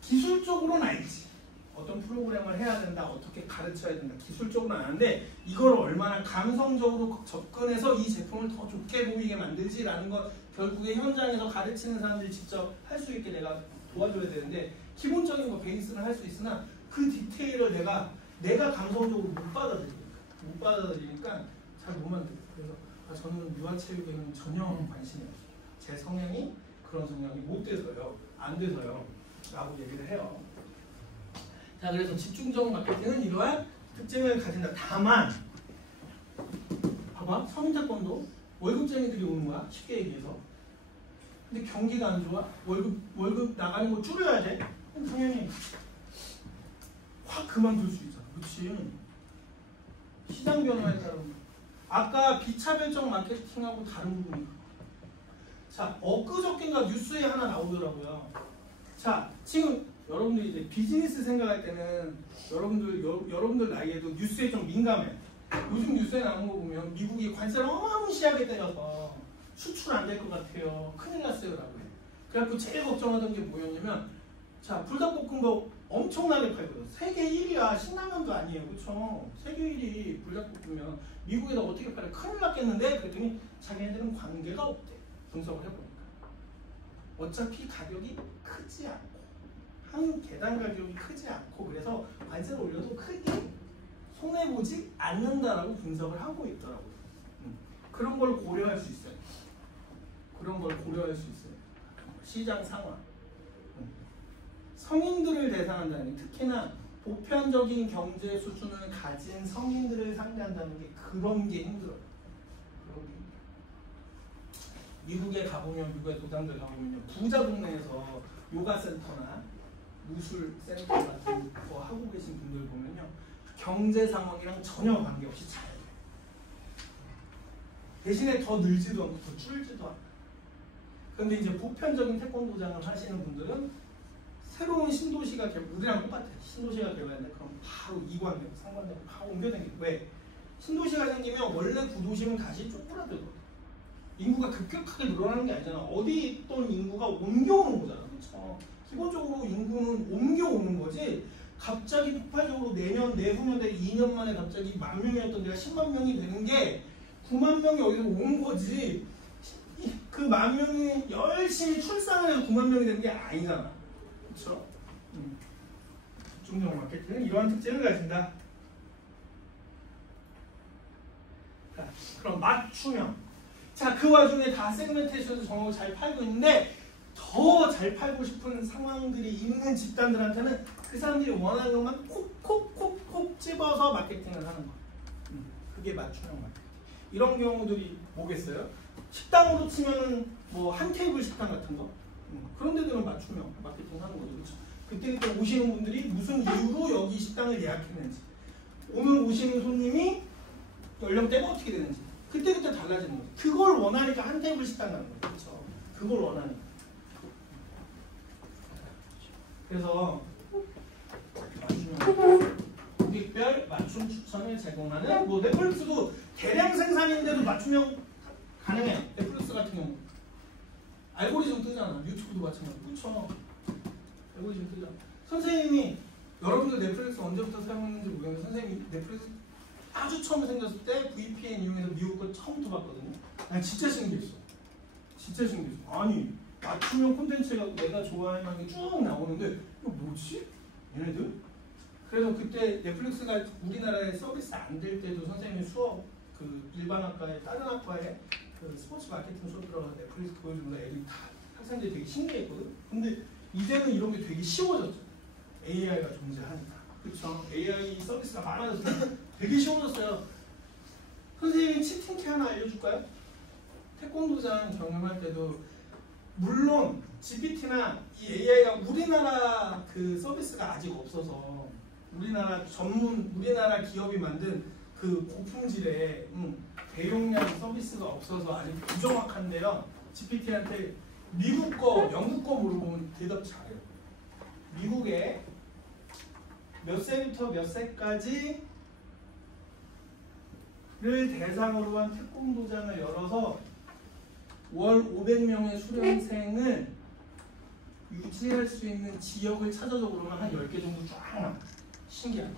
기술적으로는 알지. 어떤 프로그램을 해야 된다, 어떻게 가르쳐야 된다, 기술적으로는 아는데 이걸 얼마나 감성적으로 접근해서 이 제품을 더 좋게 보이게 만들지라는 것 결국에 현장에서 가르치는 사람들이 직접 할 수 있게 내가 도와줘야 되는데 기본적인 거 베이스는 할 수 있으나 그 디테일을 내가 감성적으로 못 받아들이니까 잘 못 만들어요. 그래서 저는 유아체육에는 전혀 관심이 없어요. 제 성향이 그런 성향이 못 돼서요, 안 돼서요 라고 얘기를 해요. 자, 그래서 집중적 마케팅은 이러한 특징을 가진다. 다만 봐봐, 서민태권도 월급쟁이들이 오는 거야, 쉽게 얘기해서. 근데 경기가 안 좋아, 월급 나가는 거 줄여야 돼. 그럼 당연히 확 그만둘 수 있잖아. 그렇지. 시장 변화에 따른. 아까 비차별적 마케팅하고 다른 부분이. 자, 엊그저께인가 뉴스에 하나 나오더라고요. 자, 지금 여러분들 이제 비즈니스 생각할 때는 여러분들 나이에도 뉴스에 좀 민감해. 요즘 뉴스에 나온 거 보면 미국이 관세를 어마무시하게 때려서 수출 안 될 것 같아요. 큰일 났어요라고 해. 그래갖고 제일 걱정하던 게 뭐였냐면, 자, 불닭볶음밥 엄청나게 팔거든. 세계 1위야. 신라면도 아니에요. 그쵸? 세계 1위 불닭볶음면 미국에다 어떻게 팔아? 큰일 났겠는데? 그랬더니 자기네들은 관계가 없대. 분석을 해보니까. 어차피 가격이 크지 않고 한 계단 가격이 크지 않고 그래서 관세를 올려도 크게 손해보지 않는다라고 분석을 하고 있더라고요. 그런 걸 고려할 수 있어요. 시장 상황. 성인들을 대상한다는 게 특히나 보편적인 경제 수준을 가진 성인들을 상대한다는 게 그런 게 힘들어요. 미국에 가보면, 미국의 도장들 가보면요, 부자 동네에서 요가 센터나 무술 센터 같은 거 하고 계신 분들 보면요, 경제 상황이랑 전혀 관계없이 잘 돼요. 대신에 더 늘지도 않고 더 줄지도 않아요. 그런데 이제 보편적인 태권도장을 하시는 분들은 새로운 신도시가 우리랑 똑같아요. 신도시가 개발했는데 그럼 바로 이관되고 상관되고 바로 옮겨다니고. 왜? 신도시가 생기면 원래 구도심은 다시 쪼그라들거든. 인구가 급격하게 늘어나는 게 아니잖아. 어디 있던 인구가 옮겨오는 거잖아. 그렇죠? 기본적으로 인구는 옮겨오는 거지. 갑자기 폭발적으로 내년, 내후년, 2년 만에 갑자기 10,000명이었던 데가 10만 명이 되는 게 9만 명이 여기서 온 거지. 그 10,000명이 열심히 출산을 해서 9만 명이 되는 게 아니잖아. 그렇죠? 집중적 마케팅은 이러한 특징을 가진다. 자, 그럼 맞춤형. 자, 그 와중에 다 세그멘테이션도 정하고 잘 팔고 있는데 더 잘 팔고 싶은 상황들이 있는 집단들한테는 그 사람들이 원하는 것만 콕콕콕콕 집어서 마케팅을 하는 거. 그게 맞춤형 마케팅. 이런 경우들이 뭐겠어요? 식당으로 치면은 뭐 한 테이블 식당 같은 거. 그런 데들은 맞춤형 마케팅 하는 거죠. 그렇죠? 그때 오시는 분들이 무슨 이유로 여기 식당을 예약했는지, 오늘 오시는 손님이 연령대가 어떻게 되는지 그때 달라지는 거죠. 그걸 원하니까 한 테이블 식당 가는 거죠. 그렇죠? 그걸 원하니까. 그래서 맞춤형 고객별 맞춤 추천을 제공하는, 뭐 넷플릭스도 대량 생산인데도 맞춤형 가능해요. 넷플릭스 같은 경우 알고리즘 뜨잖아. 유튜브도 마찬가지고. 그렇죠? 알고리즘 뜨잖아. 선생님이 여러분들 넷플릭스 언제부터 사용했는지 모르겠는데 선생님이 넷플릭스 아주 처음 생겼을 때 VPN 이용해서 미국 걸 처음부터 봤거든요. 난 진짜 신기했어. 아니 맞춤형 콘텐츠가 내가 좋아할 만한 게 쭉 나오는데 이거 뭐지? 얘네들? 그래서 그때 넷플릭스가 우리나라에 서비스 안 될 때도 선생님이 수업 그 일반 학과에 다른 학과에 그 스포츠 마케팅 수업 들어가서 넷플릭스 보여주면서 애들이 다 학생들이 되게 신기했거든. 근데 이제는 이런 게 되게 쉬워졌죠. AI가 존재하니까. 그렇죠? AI 서비스가 많아져서 되게 쉬워졌어요. 선생님이 치팅키 하나 알려줄까요? 태권도장 경험할 때도 물론 GPT나 이 AI가 우리나라 그 서비스가 아직 없어서 우리나라 기업이 만든 그 고품질의 대용량 서비스가 없어서 아직 부정확한데요. GPT한테 미국 거, 영국 거 물어보면 대답 잘해요. 미국에 몇 세부터 몇 세까지를 대상으로 한 태권도장을 열어서 월 500명의 수련생을 유지할 수 있는 지역을 찾아서 그러면 한 10개 정도 쫙 나와요. 신기하죠.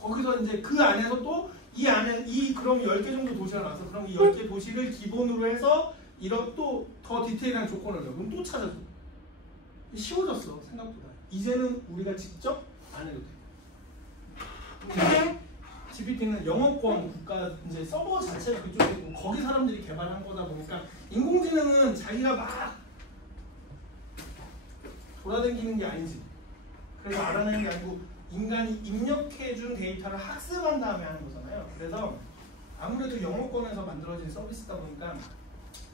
거기서 이제 그 안에서 또 이 안에 그럼 10개 정도 도시가 나와서 그럼 이 10개 도시를 기본으로 해서 이런 또 더 디테일한 조건을 넣어. 그럼 또 찾아줘. 쉬워졌어 생각보다. 이제는 우리가 직접 안 해도 돼. GPT는 영어권 국가 이제 서버 자체가 그쪽에 있고 거기 사람들이 개발한 거다 보니까 인공지능은 자기가 막 돌아다니는 게 아니지. 그래서 알아내는 게 아니고 인간이 입력해준 데이터를 학습한 다음에 하는 거잖아요. 그래서 아무래도 영어권에서 만들어진 서비스다 보니까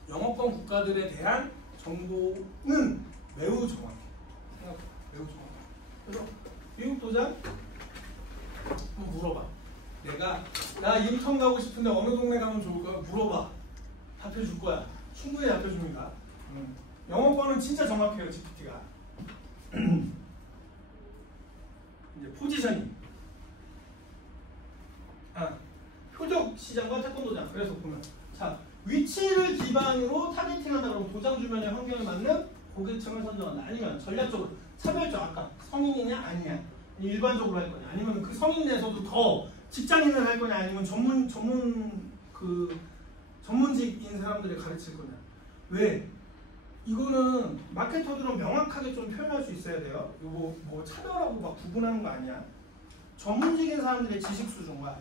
영어권 국가들에 대한 정보는 매우 정확해. 생각보다 매우 정확해. 그래서 미국 도장 한번 물어봐. 나 인턴 가고 싶은데 어느 동네 가면 좋을까? 물어봐. 답해줄 거야. 충분히 답해줍니다. 영어권은 진짜 정확해요, GPT가. 이제 포지셔닝. 표적 시장과 태권도장. 그래서 보면 자 위치를 기반으로 타겟팅한다 그러면 도장 주변의 환경에 맞는 고객층을 선정한다. 아니면 전략적으로 차별적 아까 성인이냐 아니냐 일반적으로 할 거냐 아니면 그 성인 내에서도 더 직장인을 할 거냐 아니면 전문직인 사람들을 가르칠 거냐. 왜? 이거는 마케터들은 명확하게 좀 표현할 수 있어야 돼요. 이거 뭐 차별하고 막 구분하는 거 아니야. 전문직인 사람들의 지식 수준과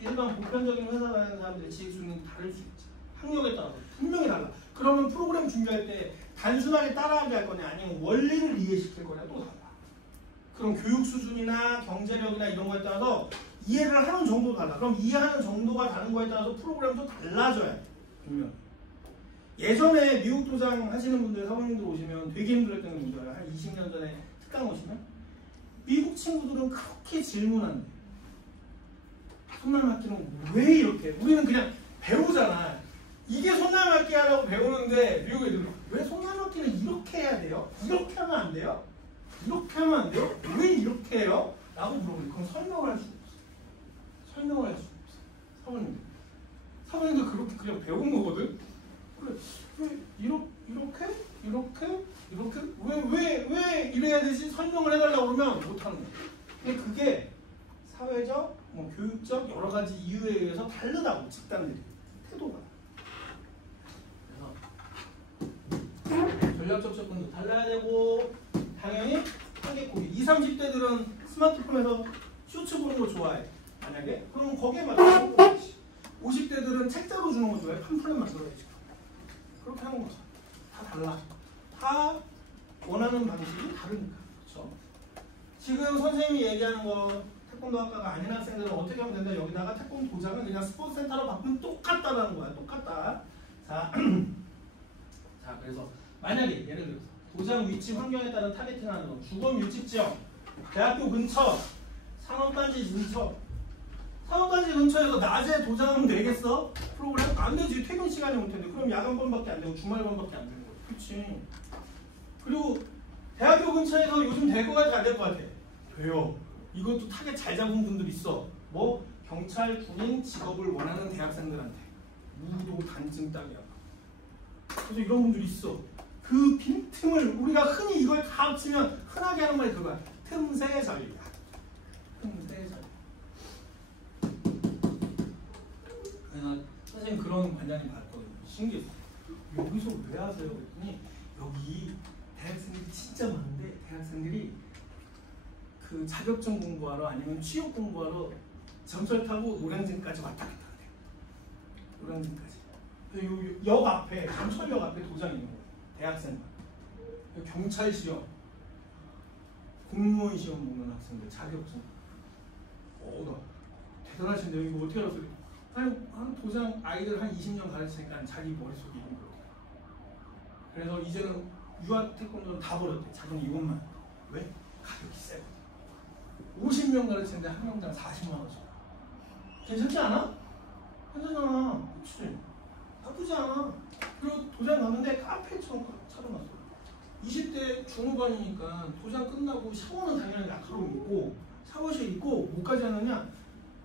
일반 보편적인 회사 다니는 사람들의 지식 수준은 다를 수 있지. 학력에 따라서 분명히 달라. 그러면 프로그램 준비할 때 단순하게 따라하게 할 거냐 아니면 원리를 이해시킬 거냐 또 달라. 그럼 교육 수준이나 경제력이나 이런 거에 따라서 이해를 하는 정도도 달라. 그럼 이해하는 정도가 다른 거에 따라서 프로그램도 달라져야 돼. 분명. 예전에 미국 도장 하시는 분들 사모님들 오시면 되게 힘들었던 게 뭔지 알아요? 한 20년 전에 특강 오시면 미국 친구들은 그렇게 질문한대. 손날맞기는 왜 이렇게? 우리는 그냥 배우잖아. 이게 손날맞기 하라고 배우는데 미국 애들은 왜 손날맞기는 이렇게 해야 돼요? 이렇게 하면 안 돼요? 이렇게 하면 안 돼요? 왜 이렇게 해요? 라고 물어보니 그럼 설명을 할 수가 없어. 설명을 할 수가 없어. 사모님들 그렇게 그냥 배운 거거든? 그래, 왜 이렇게? 왜 이래야 되지? 설명을 해달라고 그러면 못하는 거야. 근데 그게 사회적, 교육적 여러 가지 이유에 의해서 다르다고 집단들이 태도가. 그래서 전략적 접근도 달라야 되고 당연히 타겟국이 20, 30대들은 스마트폰에서 쇼츠 보는 거 좋아해. 만약에 그럼 거기에 맞춰서 50대들은 책자로 주는 거 좋아해. 팜플렛 만들어야지. 그렇게 하는 거죠. 다 달라. 다 원하는 방식이 다르니까. 그렇죠? 지금 선생님이 얘기하는 거 태권도 학과가 아닌 학생들은 어떻게 하면 된다. 여기다가 태권도 도장을 그냥 스포츠 센터로 바꾸면 똑같다라는 거야. 똑같다. 자, 그래서 만약에 예를 들어서 도장 위치 환경에 따른 타겟팅하는 거. 주거 밀집 지역, 대학교 근처, 산업단지 근처. 산업단지 근처에서 낮에 도장하면 되겠어? 프로그램? 안 되지. 퇴근 시간에 올 텐데. 그럼 야간반밖에 안 되고 주말반밖에 안 되는 거야. 그치? 그리고 대학교 근처에서 요즘 될 것 같아? 안 될 것 같아? 돼요. 이것도 타겟 잘 잡은 분들 있어. 뭐? 경찰, 군인, 직업을 원하는 대학생들한테. 무도, 단증 따기야. 그래서 이런 분들이 있어. 그 빈틈을 우리가 흔히 이걸 다 합치면 흔하게 하는 말이 그거야. 틈새 전략. 틈새 전략. 선생님 그런 관장님 봤거든요. 신기했어요. 여기서 왜 하세요? 그랬더니 여기 대학생들이 진짜 많은데 대학생들이 그 자격증 공부하러 아니면 취업 공부하러 전철 타고 노량진까지 왔다 갔다 하대요. 노량진까지. 역 앞에 전철역 앞에 도장이 있는 거예요. 대학생들. 경찰 시험, 공무원 시험 보는 학생들 자격증. 대단하신데 이거 어떻게 알았어요? 한 도장 아이들 한 20년 가르치니까 자기 머릿속에 있는 거예요. 그래서 이제는 유아 태권도는 다 버렸대. 자기는 이것만. 왜? 가격이 세거든. 50명 가르치는데 한 명당 40만 원씩. 괜찮지 않아? 괜찮아. 그치? 나쁘지 않아. 그리고 도장 났는데 카페처럼 차려놨어. 20대 중후반이니까 도장 끝나고 샤워는 당연히 날카로움 있고 샤워실 있고 뭐까지 하느냐,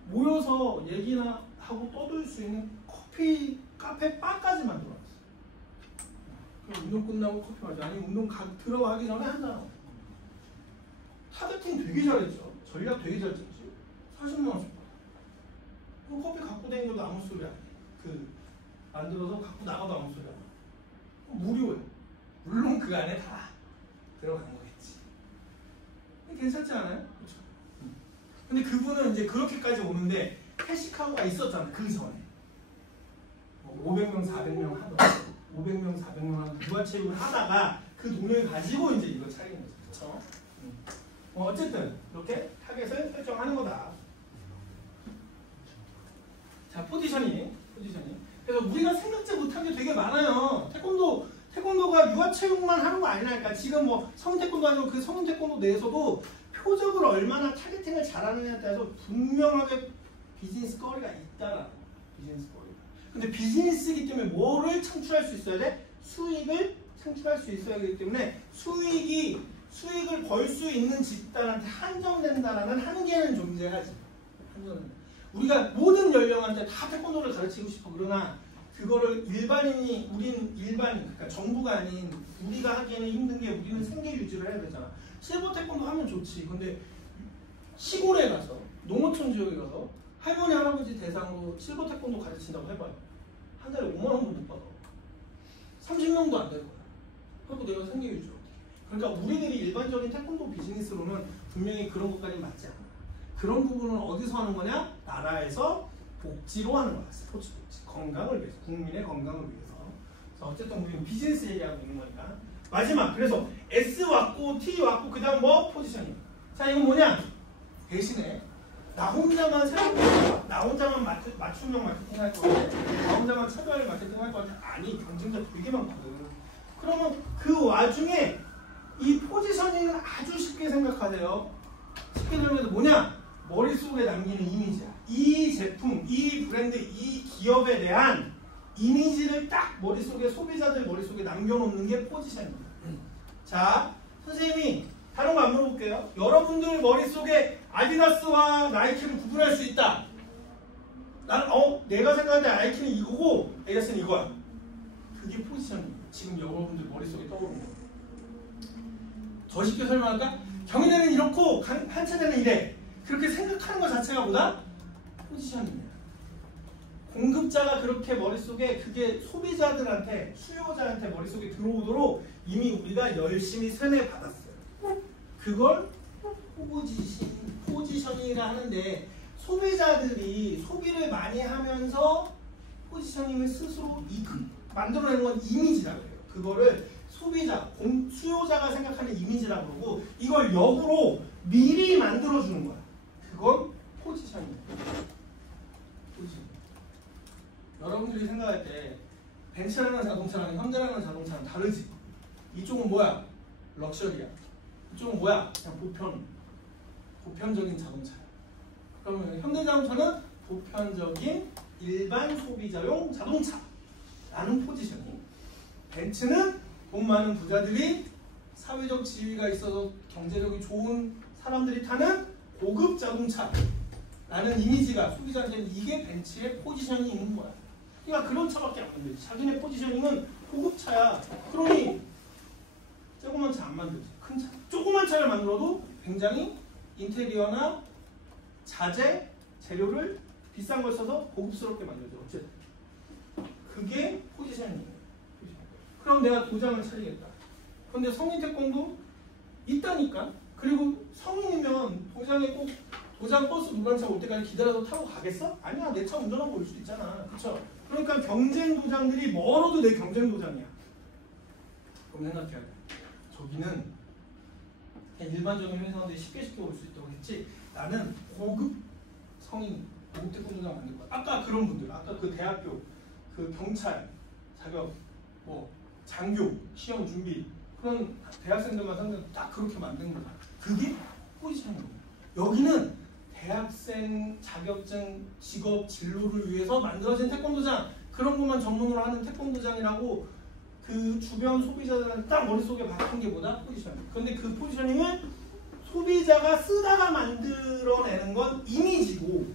모여서 얘기나 하고 떠들 수 있는 커피 카페 바까지 만들어놨어. 운동 끝나고 커피 마셔. 아니 운동 들어가기 전에 한잔. 타겟팅 되게 잘했죠. 전략 되게 잘 짰지. 40만 원씩 받아. 커피 갖고 다니도 아무 소리 안 해. 만들어서 갖고 나가도 아무 소리 안 해. 무료예요. 물론 그 안에 다 들어간 거겠지. 괜찮지 않아요? 그렇죠. 근데 그분은 이제 그렇게까지 오는데 캐시카우가 있었잖아. 그 전에 500명, 400명 하던 500명, 400명 하는 유아체육을 하다가 그 돈을 가지고 이제 이걸 차리는 거죠. 그렇죠? 어쨌든 이렇게 타겟을 설정하는 거다. 자, 포지셔닝. 그래서 우리가 생각지 못한 게 되게 많아요. 태권도가 유아체육만 하는 거 아니라니까. 지금 뭐 성태권도 아니고 그 성태권도 내에서도 표적으로 얼마나 타겟팅을 잘하느냐에 따라서 분명하게 비즈니스 거리가 있다라는 거. 비즈니스 거리가. 근데 비즈니스이기 때문에 뭐를 창출할 수 있어야 돼? 수익을 창출할 수 있어야 하기 때문에 수익을 벌 수 있는 집단한테 한정된다라는 한계는 존재하지. 한정된다. 우리가 모든 연령한테 다 태권도를 가르치고 싶어. 그러나 그거를 우린 일반인, 그러니까 정부가 아닌 우리가 하기에는 힘든 게 우리는 생계 유지를 해야 되잖아. 실버 태권도 하면 좋지. 근데 시골에 가서, 농어촌 지역에 가서 할머니, 할아버지 대상으로 실버 태권도 가르친다고 해봐요. 한 달에 5만 원도 못 받아. 30명도 안 될 거야. 그리고 내가 생계 유지. 그러니까 우리들이 일반적인 태권도 비즈니스로는 분명히 그런 것까지 맞지 않아. 그런 부분은 어디서 하는 거냐? 나라에서 복지로 하는 거야. 스포츠 복지. 건강을 위해서. 국민의 건강을 위해서. 그래서 어쨌든 우리는 비즈니스 얘기하고 있는 거니까. 마지막. 그래서 S 왔고 T 왔고 그 다음 뭐? 포지셔닝. 자, 이건 뭐냐? 대신에 나 혼자만 생각해봐. 나 혼자만 맞춤형 마케팅 할 거야. 나 혼자만 차별 마케팅 할 거야. 아니, 경쟁자 되게 많거든. 그러면 그 와중에 이 포지셔닝은 아주 쉽게 생각하세요. 쉽게 설명해서 뭐냐? 머릿속에 남기는 이미지야. 이 제품, 이 브랜드, 이 기업에 대한 이미지를 딱 머릿속에, 소비자들 머릿속에 남겨놓는 게 포지셔닝이야. 자, 선생님이 다른 거 안 물어볼게요. 여러분들 머릿속에 아디다스와 나이키를 구분할 수 있다. 내가 생각할 때 나이키는 이거고 아디다스는 이거야. 그게 포지셔닝이야. 지금 여러분들 머릿속에 떠오르는 거야. 더 쉽게 설명할까? 경희대는 이렇고 한차대는 이래. 그렇게 생각하는 것 자체가 뭐다? 포지셔닝이야. 공급자가 그렇게 머릿속에 그게 소비자들한테, 수요자한테 머릿속에 들어오도록 이미 우리가 열심히 세뇌받았어요. 그걸 포지셔닝이라 하는데, 소비자들이 소비를 많이 하면서 포지셔닝을 스스로 만들어내는 건 이미지라고 해요. 그거를 수요자가 생각하는 이미지라고 그러고, 이걸 역으로 미리 만들어주는 거야. 그건 포지셔닝이야. 여러분들이 생각할 때 벤츠라는 자동차랑 현대라는 자동차는 다르지. 이쪽은 뭐야? 럭셔리야. 이쪽은 뭐야? 그냥 보편적인 자동차야. 그러면 현대자동차는 보편적인 일반 소비자용 자동차라는 포지셔닝. 벤츠는 돈 많은 부자들이 사회적 지위가 있어서 경제력이 좋은 사람들이 타는 고급 자동차라는 이미지가 소비자한테는 이게 벤츠의 포지셔닝이 있는 거야. 그러니까 그런 차밖에 안 만들지. 자기네 포지셔닝은 고급차야. 그러니 조그만 차 안 만들지. 큰 차. 조그만 차를 만들어도 굉장히 인테리어나 자재, 재료를 비싼 걸 써서 고급스럽게 만들죠. 어쨌든 그게 포지셔닝이에요. 그럼 내가 도장을 차리겠다. 그런데 성인 태권도 있다니까. 그리고 성인이면 도장에 꼭 도장 버스 노란 차 올 때까지 기다려서 타고 가겠어? 아니야. 내 차 운전하고 올 수도 있잖아. 그쵸? 그러니까 경쟁 도장들이 멀어도 내 경쟁 도장이야. 그럼 생각해야 돼. 저기는 그냥 일반적인 회사원들이 쉽게 올 수 있다고 했지. 나는 고급 성인, 고급 태권도 도장 만들 거야. 아까 그런 분들, 아까 그 대학교, 그 경찰 자격, 장교, 시험 준비 그런 대학생들만 상대로 딱 그렇게 만든 거야. 그게 포지셔닝이야. 여기는 대학생 자격증 직업 진로를 위해서 만들어진 태권도장, 그런 것만 전문으로 하는 태권도장이라고 그 주변 소비자들한테 딱 머릿속에 박힌 게 뭐다? 포지셔닝. 그런데 그 포지셔닝은 소비자가 쓰다가 만들어내는 건 이미지고,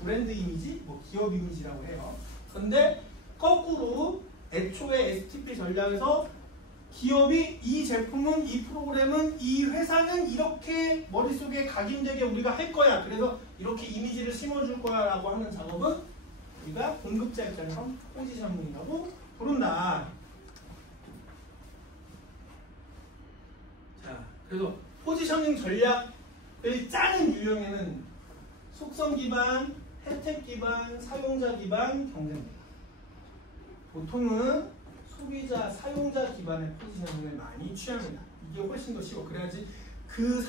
브랜드 이미지, 뭐 기업 이미지라고 해요. 그런데 거꾸로 애초에 STP 전략에서 기업이 이 제품은, 이 프로그램은, 이 회사는 이렇게 머릿속에 각인되게 우리가 할 거야. 그래서 이렇게 이미지를 심어줄 거야 라고 하는 작업은 우리가 공급자 입장에서 포지셔닝이라고 부른다. 자, 그래서 포지셔닝 전략을 짜는 유형에는 속성 기반, 혜택 기반, 사용자 기반, 경쟁 기반. 보통은 소비자, 사용자 기반의 포지셔닝을 많이 취합니다. 이게 훨씬 더 쉬워. 그래야지 그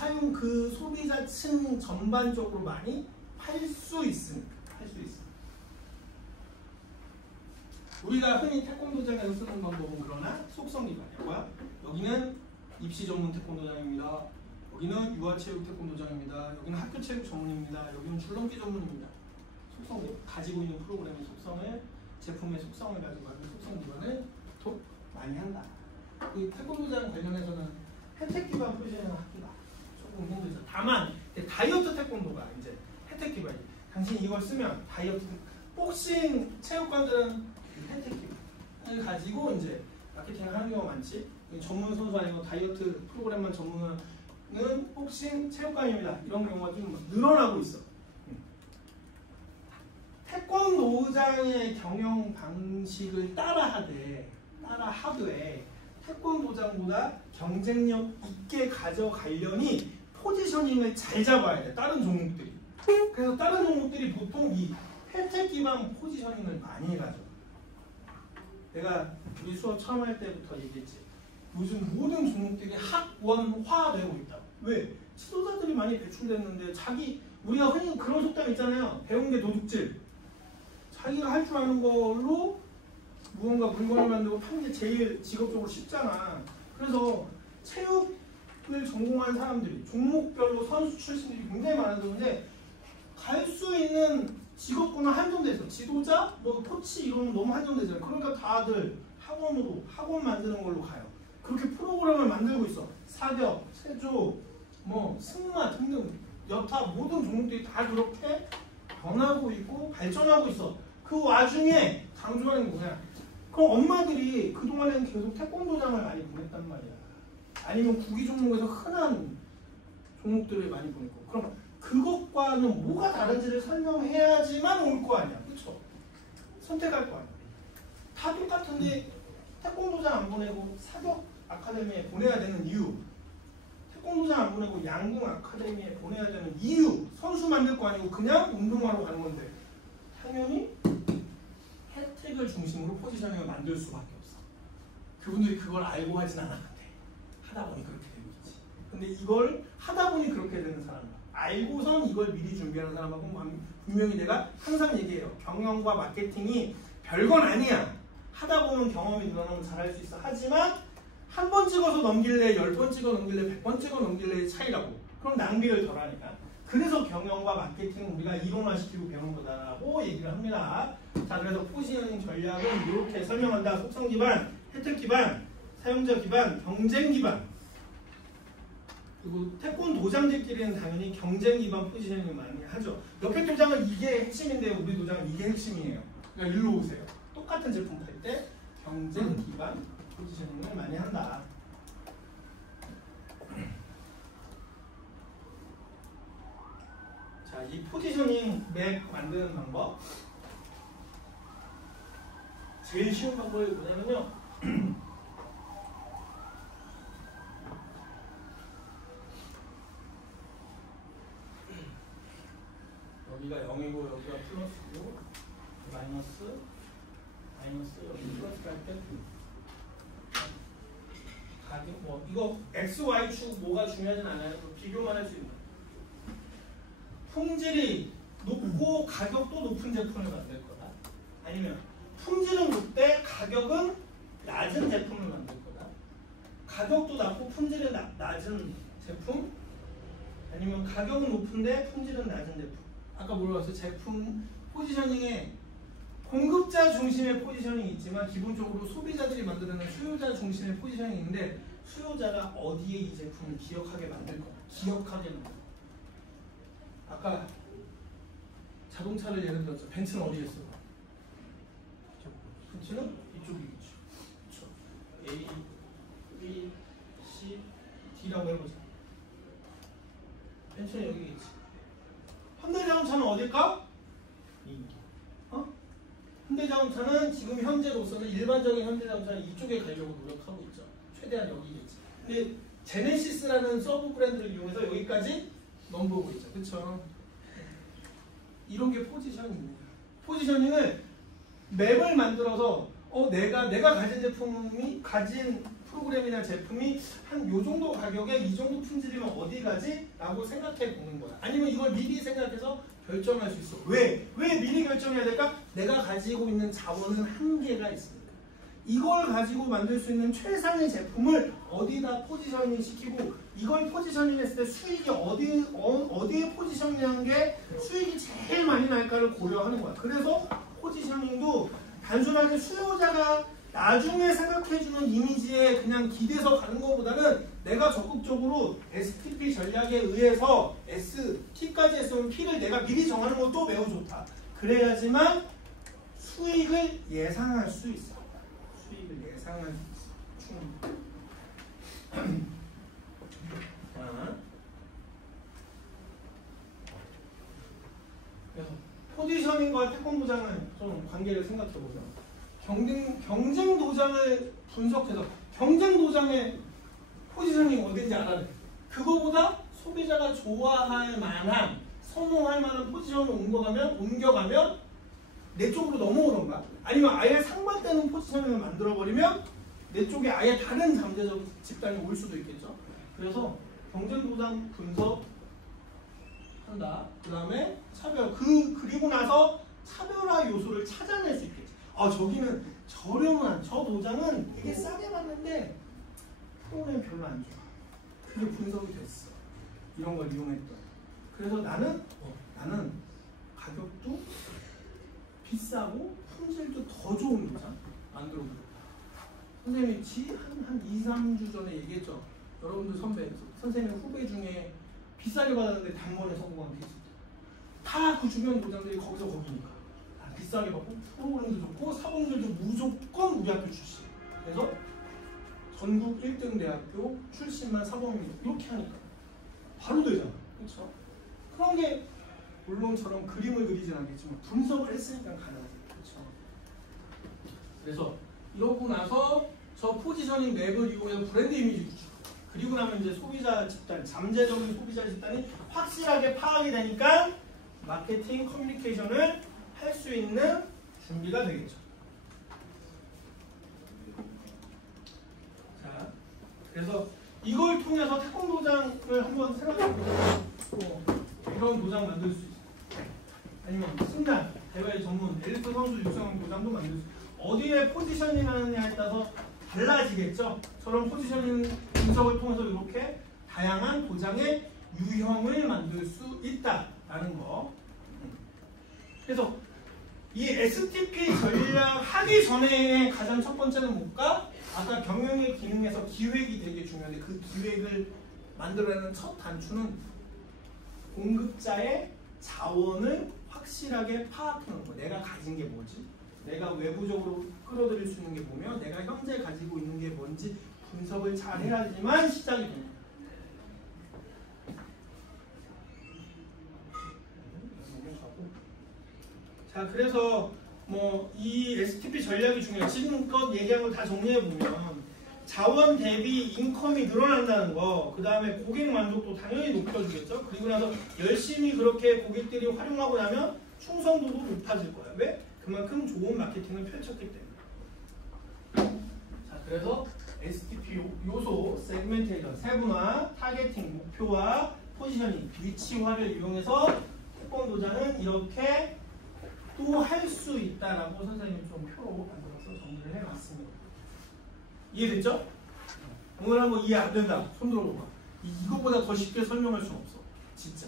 소비자층 전반적으로 많이 팔 수 있으니까. 우리가 흔히 태권도장에서 쓰는 방법은 그러나 속성 기반이야. 뭐야? 여기는 입시 전문 태권도장입니다. 여기는 유아체육 태권도장입니다. 여기는 학교체육 전문입니다. 여기는 줄넘기 전문입니다. 속성 기반. 가지고 있는 프로그램의 속성을, 제품의 속성을 가지고 하는 속성 기반을 더 많이 한다. 그 태권도장 관련해서는 혜택 기반 포지셔닝을 하기가 조금 힘들죠. 다만 다이어트 태권도가 이제 혜택 기반이. 당신이 이걸 쓰면 다이어트, 복싱 체육관들은 혜택 기반을 가지고 이제 마케팅을 하는 경우가 많지. 전문 선수 아니고 다이어트 프로그램만 전문은 복싱 체육관입니다. 이런 경우가 좀 늘어나고 있어. 태권도장의 경영 방식을 따라하되 태권도장보다 경쟁력 있게 가져가려니 포지셔닝을 잘 잡아야 돼. 다른 종목들이. 그래서 다른 종목들이 보통 이 혜택 기반 포지셔닝을 많이 해가지고, 내가 우리 수업 처음 할 때부터 얘기했지. 요즘 모든 종목들이 학원화되고 있다. 왜? 지도자들이 많이 배출됐는데 우리가 흔히 그런 속담 있잖아요. 배운 게 도둑질. 자기가 할 줄 아는 걸로 무언가 물건을 만들고 파는 게 제일 직업적으로 쉽잖아. 그래서 체육을 전공한 사람들이 종목별로 선수 출신들이 굉장히 많아졌는데 갈 수 있는 직업군은 한정돼 있어. 지도자, 뭐 코치 이런 건 너무 한정되잖아요. 그러니까 다들 학원 만드는 걸로 가요. 그렇게 프로그램을 만들고 있어. 사격, 체조, 뭐 승마 등등 여타 모든 종목들이 다 그렇게 변하고 있고 발전하고 있어. 그 와중에 강조하는 게 뭐냐? 그럼 엄마들이 그동안에는 계속 태권도장을 많이 보냈단 말이야. 아니면 구기 종목에서 흔한 종목들을 많이 보냈고. 그럼 그것과는 뭐가 다른지를 설명해야지만 올 거 아니야. 그렇죠? 선택할 거 아니야. 다 똑같은데 태권도장 안 보내고 사격 아카데미에 보내야 되는 이유, 태권도장 안 보내고 양궁 아카데미에 보내야 되는 이유, 선수 만들 거 아니고 그냥 운동하러 가는 건데 당연히 혜택을 중심으로 포지셔닝을 만들 수밖에 없어. 그분들이 그걸 알고 하진 않았는데 하다 보니 그렇게 되고 있지. 근데 이걸 하다 보니 그렇게 되는 사람과 알고선 이걸 미리 준비하는 사람하고 분명히 내가 항상 얘기해요. 경영과 마케팅이 별건 아니야. 하다 보면 경험이 늘어나면 잘할 수 있어. 하지만 한 번 찍어서 넘길래, 10번 찍어 넘길래, 100번 찍어 넘길래의 차이라고. 그럼 낭비를 덜 하니까. 그래서 경영과 마케팅은 우리가 이론화시키고 배우는 거다라고 얘기를 합니다. 자, 그래서 포지셔닝 전략은 이렇게 설명한다. 속성 기반, 혜택 기반, 사용자 기반, 경쟁 기반. 그리고 태권도장들끼리는 당연히 경쟁 기반 포지셔닝을 많이 하죠. 옆에 도장은 이게 핵심인데 우리 도장은 이게 핵심이에요. 그러니까 일로 오세요. 똑같은 제품 팔 때 경쟁 기반 포지셔닝을 많이 한다. 자, 이 포지셔닝 맵 만드는 방법. 제일 쉬운 방법이 뭐냐면요. 여기가 0이고 여기가 플러스고 마이너스 여기 플러스 할 때 가격 뭐 이거 x, y 축 뭐가 중요하진 않아요. 비교만 할 수 있는. 품질이 높고 가격도 높은 제품을 만들 거다. 아니면 품질은 높되 가격은 낮은 제품을 만들 거다. 가격도 낮고 품질이 낮은 제품, 아니면 가격은 높은데 품질은 낮은 제품. 아까 물어봤어요. 제품 포지셔닝에 공급자 중심의 포지셔닝이 있지만 기본적으로 소비자들이 만드는 수요자 중심의 포지셔닝이 있는데 수요자가 어디에 이 제품을 기억하게 만들 거야. 기억하게 만들 거야. 아까 자동차를 예를 들었죠. 벤츠는 어디에 써? 벤츠는 이쪽이겠죠. 그렇죠. A, B, C, D라고 해보자. 벤츠는 여기겠지. 현대자동차는 어딜까? 현대자동차는 지금 현재로서는 일반적인 현대자동차는 이쪽에 가려고 노력하고 있죠. 최대한 여기겠지. 근데 제네시스라는 서브 브랜드를 이용해서 여기까지 넘보고 있죠. 그렇죠? 이런 게 포지셔닝입니다. 포지셔닝을 맵을 만들어서 내가 가진 제품이 가진 프로그램이나 제품이 한 요 정도 가격에 이 정도 품질이면 어디 가지? 라고 생각해 보는 거야. 아니면 이걸 미리 생각해서 결정할 수 있어. 왜 미리 결정해야 될까? 내가 가지고 있는 자원은 한계가 있습니다. 이걸 가지고 만들 수 있는 최상의 제품을 어디다 포지셔닝 시키고 이걸 포지셔닝 했을 때 수익이 어디에 포지셔닝한 게 수익이 제일 많이 날까를 고려하는 거야. 그래서 포지셔닝도 단순하게 수요자가 나중에 생각해주는 이미지에 그냥 기대서 가는 것보다는 내가 적극적으로 STP 전략에 의해서 T까지 했으면 P를 내가 미리 정하는 것도 매우 좋다. 그래야지만 수익을 예상할 수 있어. 수익을 예상할 수 있어. 그래서 포지셔닝과 태권도장은 좀 관계를 생각해보자. 경쟁 도장을 분석해서 경쟁 도장의 포지셔닝이 어딘지 알아내. 그거보다 소비자가 좋아할 만한, 선호할 만한 포지션을 옮겨가면 내 쪽으로 넘어오던가 아니면 아예 상반되는 포지셔닝을 만들어버리면 내 쪽에 아예 다른 잠재적 집단이 올 수도 있겠죠. 그래서 경쟁 도장 분석한다. 그 다음에 차별. 그리고 나서 차별화 요소를 찾아낼 수 있겠지. 저기는 저렴한 저 도장은 되게 싸게 받는데 프로그램 별로 안 좋아. 그게 분석이 됐어. 이런 걸 이용했던. 그래서 나는 가격도 비싸고 품질도 더 좋은 도장 만들어보겠다. 선생님이 한 2, 3주 전에 얘기했죠. 여러분들 선생님 후배 중에 비싸게 받았는데 단번에 성공한 케이스. 다 그 주변 도장들이 거기서 거기니까. 비싸게 받고 프로그램도 좋고 사범들도 무조건 우리 학교 출신. 그래서 전국 1등 대학교 출신만 사범입니다. 이렇게 하니까 바로 되잖아. 그렇죠? 그런 게 물론처럼 그림을 그리진 않겠지만 분석을 했으니까 가능하죠. 그렇죠? 그래서 이러고 나서 저 포지셔닝 맵을 이용해서 브랜드 이미지 구축. 그리고 나면 이제 소비자 집단, 잠재적인 소비자 집단이 확실하게 파악이 되니까 마케팅 커뮤니케이션을 할 수 있는 준비가 되겠죠. 자, 그래서 이걸 통해서 태권도장을 한번 생각해보자. 이런 도장 만들 수 있어요. 아니면 승단, 대회 전문, 엘리트 선수 육성 도장도 만들 수 있어요. 어디에 포지셔닝 하느냐에 따라서 달라지겠죠. 저런 포지셔닝 분석을 통해서 이렇게 다양한 도장의 유형을 만들 수 있다라는 거. 그래서 이 STP 전략 하기 전에 가장 첫 번째는 뭘까? 아까 경영의 기능에서 기획이 되게 중요한데 그 기획을 만들어내는 첫 단추는 공급자의 자원을 확실하게 파악하는 거. 내가 가진 게 뭐지? 내가 외부적으로 끌어들일 수 있는 게 뭐며 내가 현재 가지고 있는 게 뭔지 분석을 잘 해야지만 시작이 됩니다. 자, 그래서 이 STP 전략이 중요해요. 지금껏 얘기한 걸 다 정리해보면 자원 대비 인컴이 늘어난다는 거, 그 다음에 고객 만족도 당연히 높여주겠죠. 그리고 나서 열심히 그렇게 고객들이 활용하고 나면 충성도도 높아질 거예요. 왜? 그만큼 좋은 마케팅을 펼쳤기 때문에. 자, 그래서 STP 요소, 세그멘테이션, 세분화, 타겟팅, 목표화, 포지셔닝, 위치화를 이용해서 태권도장은 이렇게 또 할 수 있다라고 선생님이 좀 표로 만들어서 정리를 해놨습니다. 이해됐죠? 오늘 한번 이해 안 된다. 손 들어봐. 이거보다 더 쉽게 설명할 수는 없어. 진짜.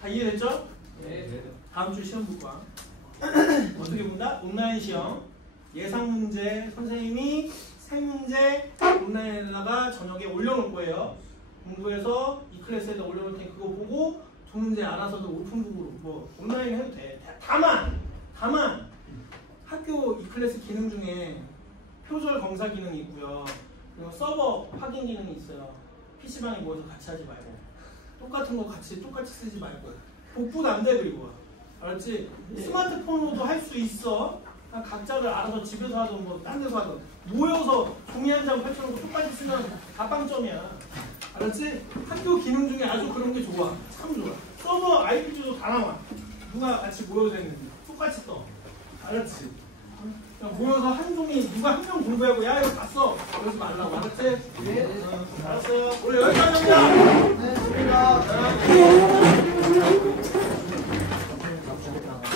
다 이해됐죠? 네. 다음 주 시험 볼 거야. 어떻게 본다? 온라인 시험 예상 문제 선생님이 새 문제 온라인에다가 저녁에 올려놓을 거예요. 공부해서 이 클래스에다 올려놓을 테니 그거 보고 두 문제 알아서도 오픈북으로 뭐 온라인 해도 돼. 다만 학교 이 클래스 기능 중에 표절 검사 기능이 있고요. 그리고 서버 확인 기능이 있어요. PC방에 모여서 같이 하지 말고 똑같은 거 똑같이 쓰지 말고 복붙 안 돼. 그리고 알았지? 스마트폰으로도 할 수 있어. 각자를 알아서 집에서 하든 뭐 딴 데서 하든 모여서 종이 한 장 펼쳐놓고 똑같이 쓰면 다 빵점이야. 알았지? 학교 기능 중에 아주 그런 게 좋아. 참 좋아. 서버 IP도 다 나와. 누가 같이 모여서 했는지 똑같이 떠. 알았지? 그냥 모여서 한 종이 누가 한 명 공부하고 야 이거 다 써. 그러지 말라고. 알았지? 네. 알았어요. 오늘 여기까지 합니다. 네.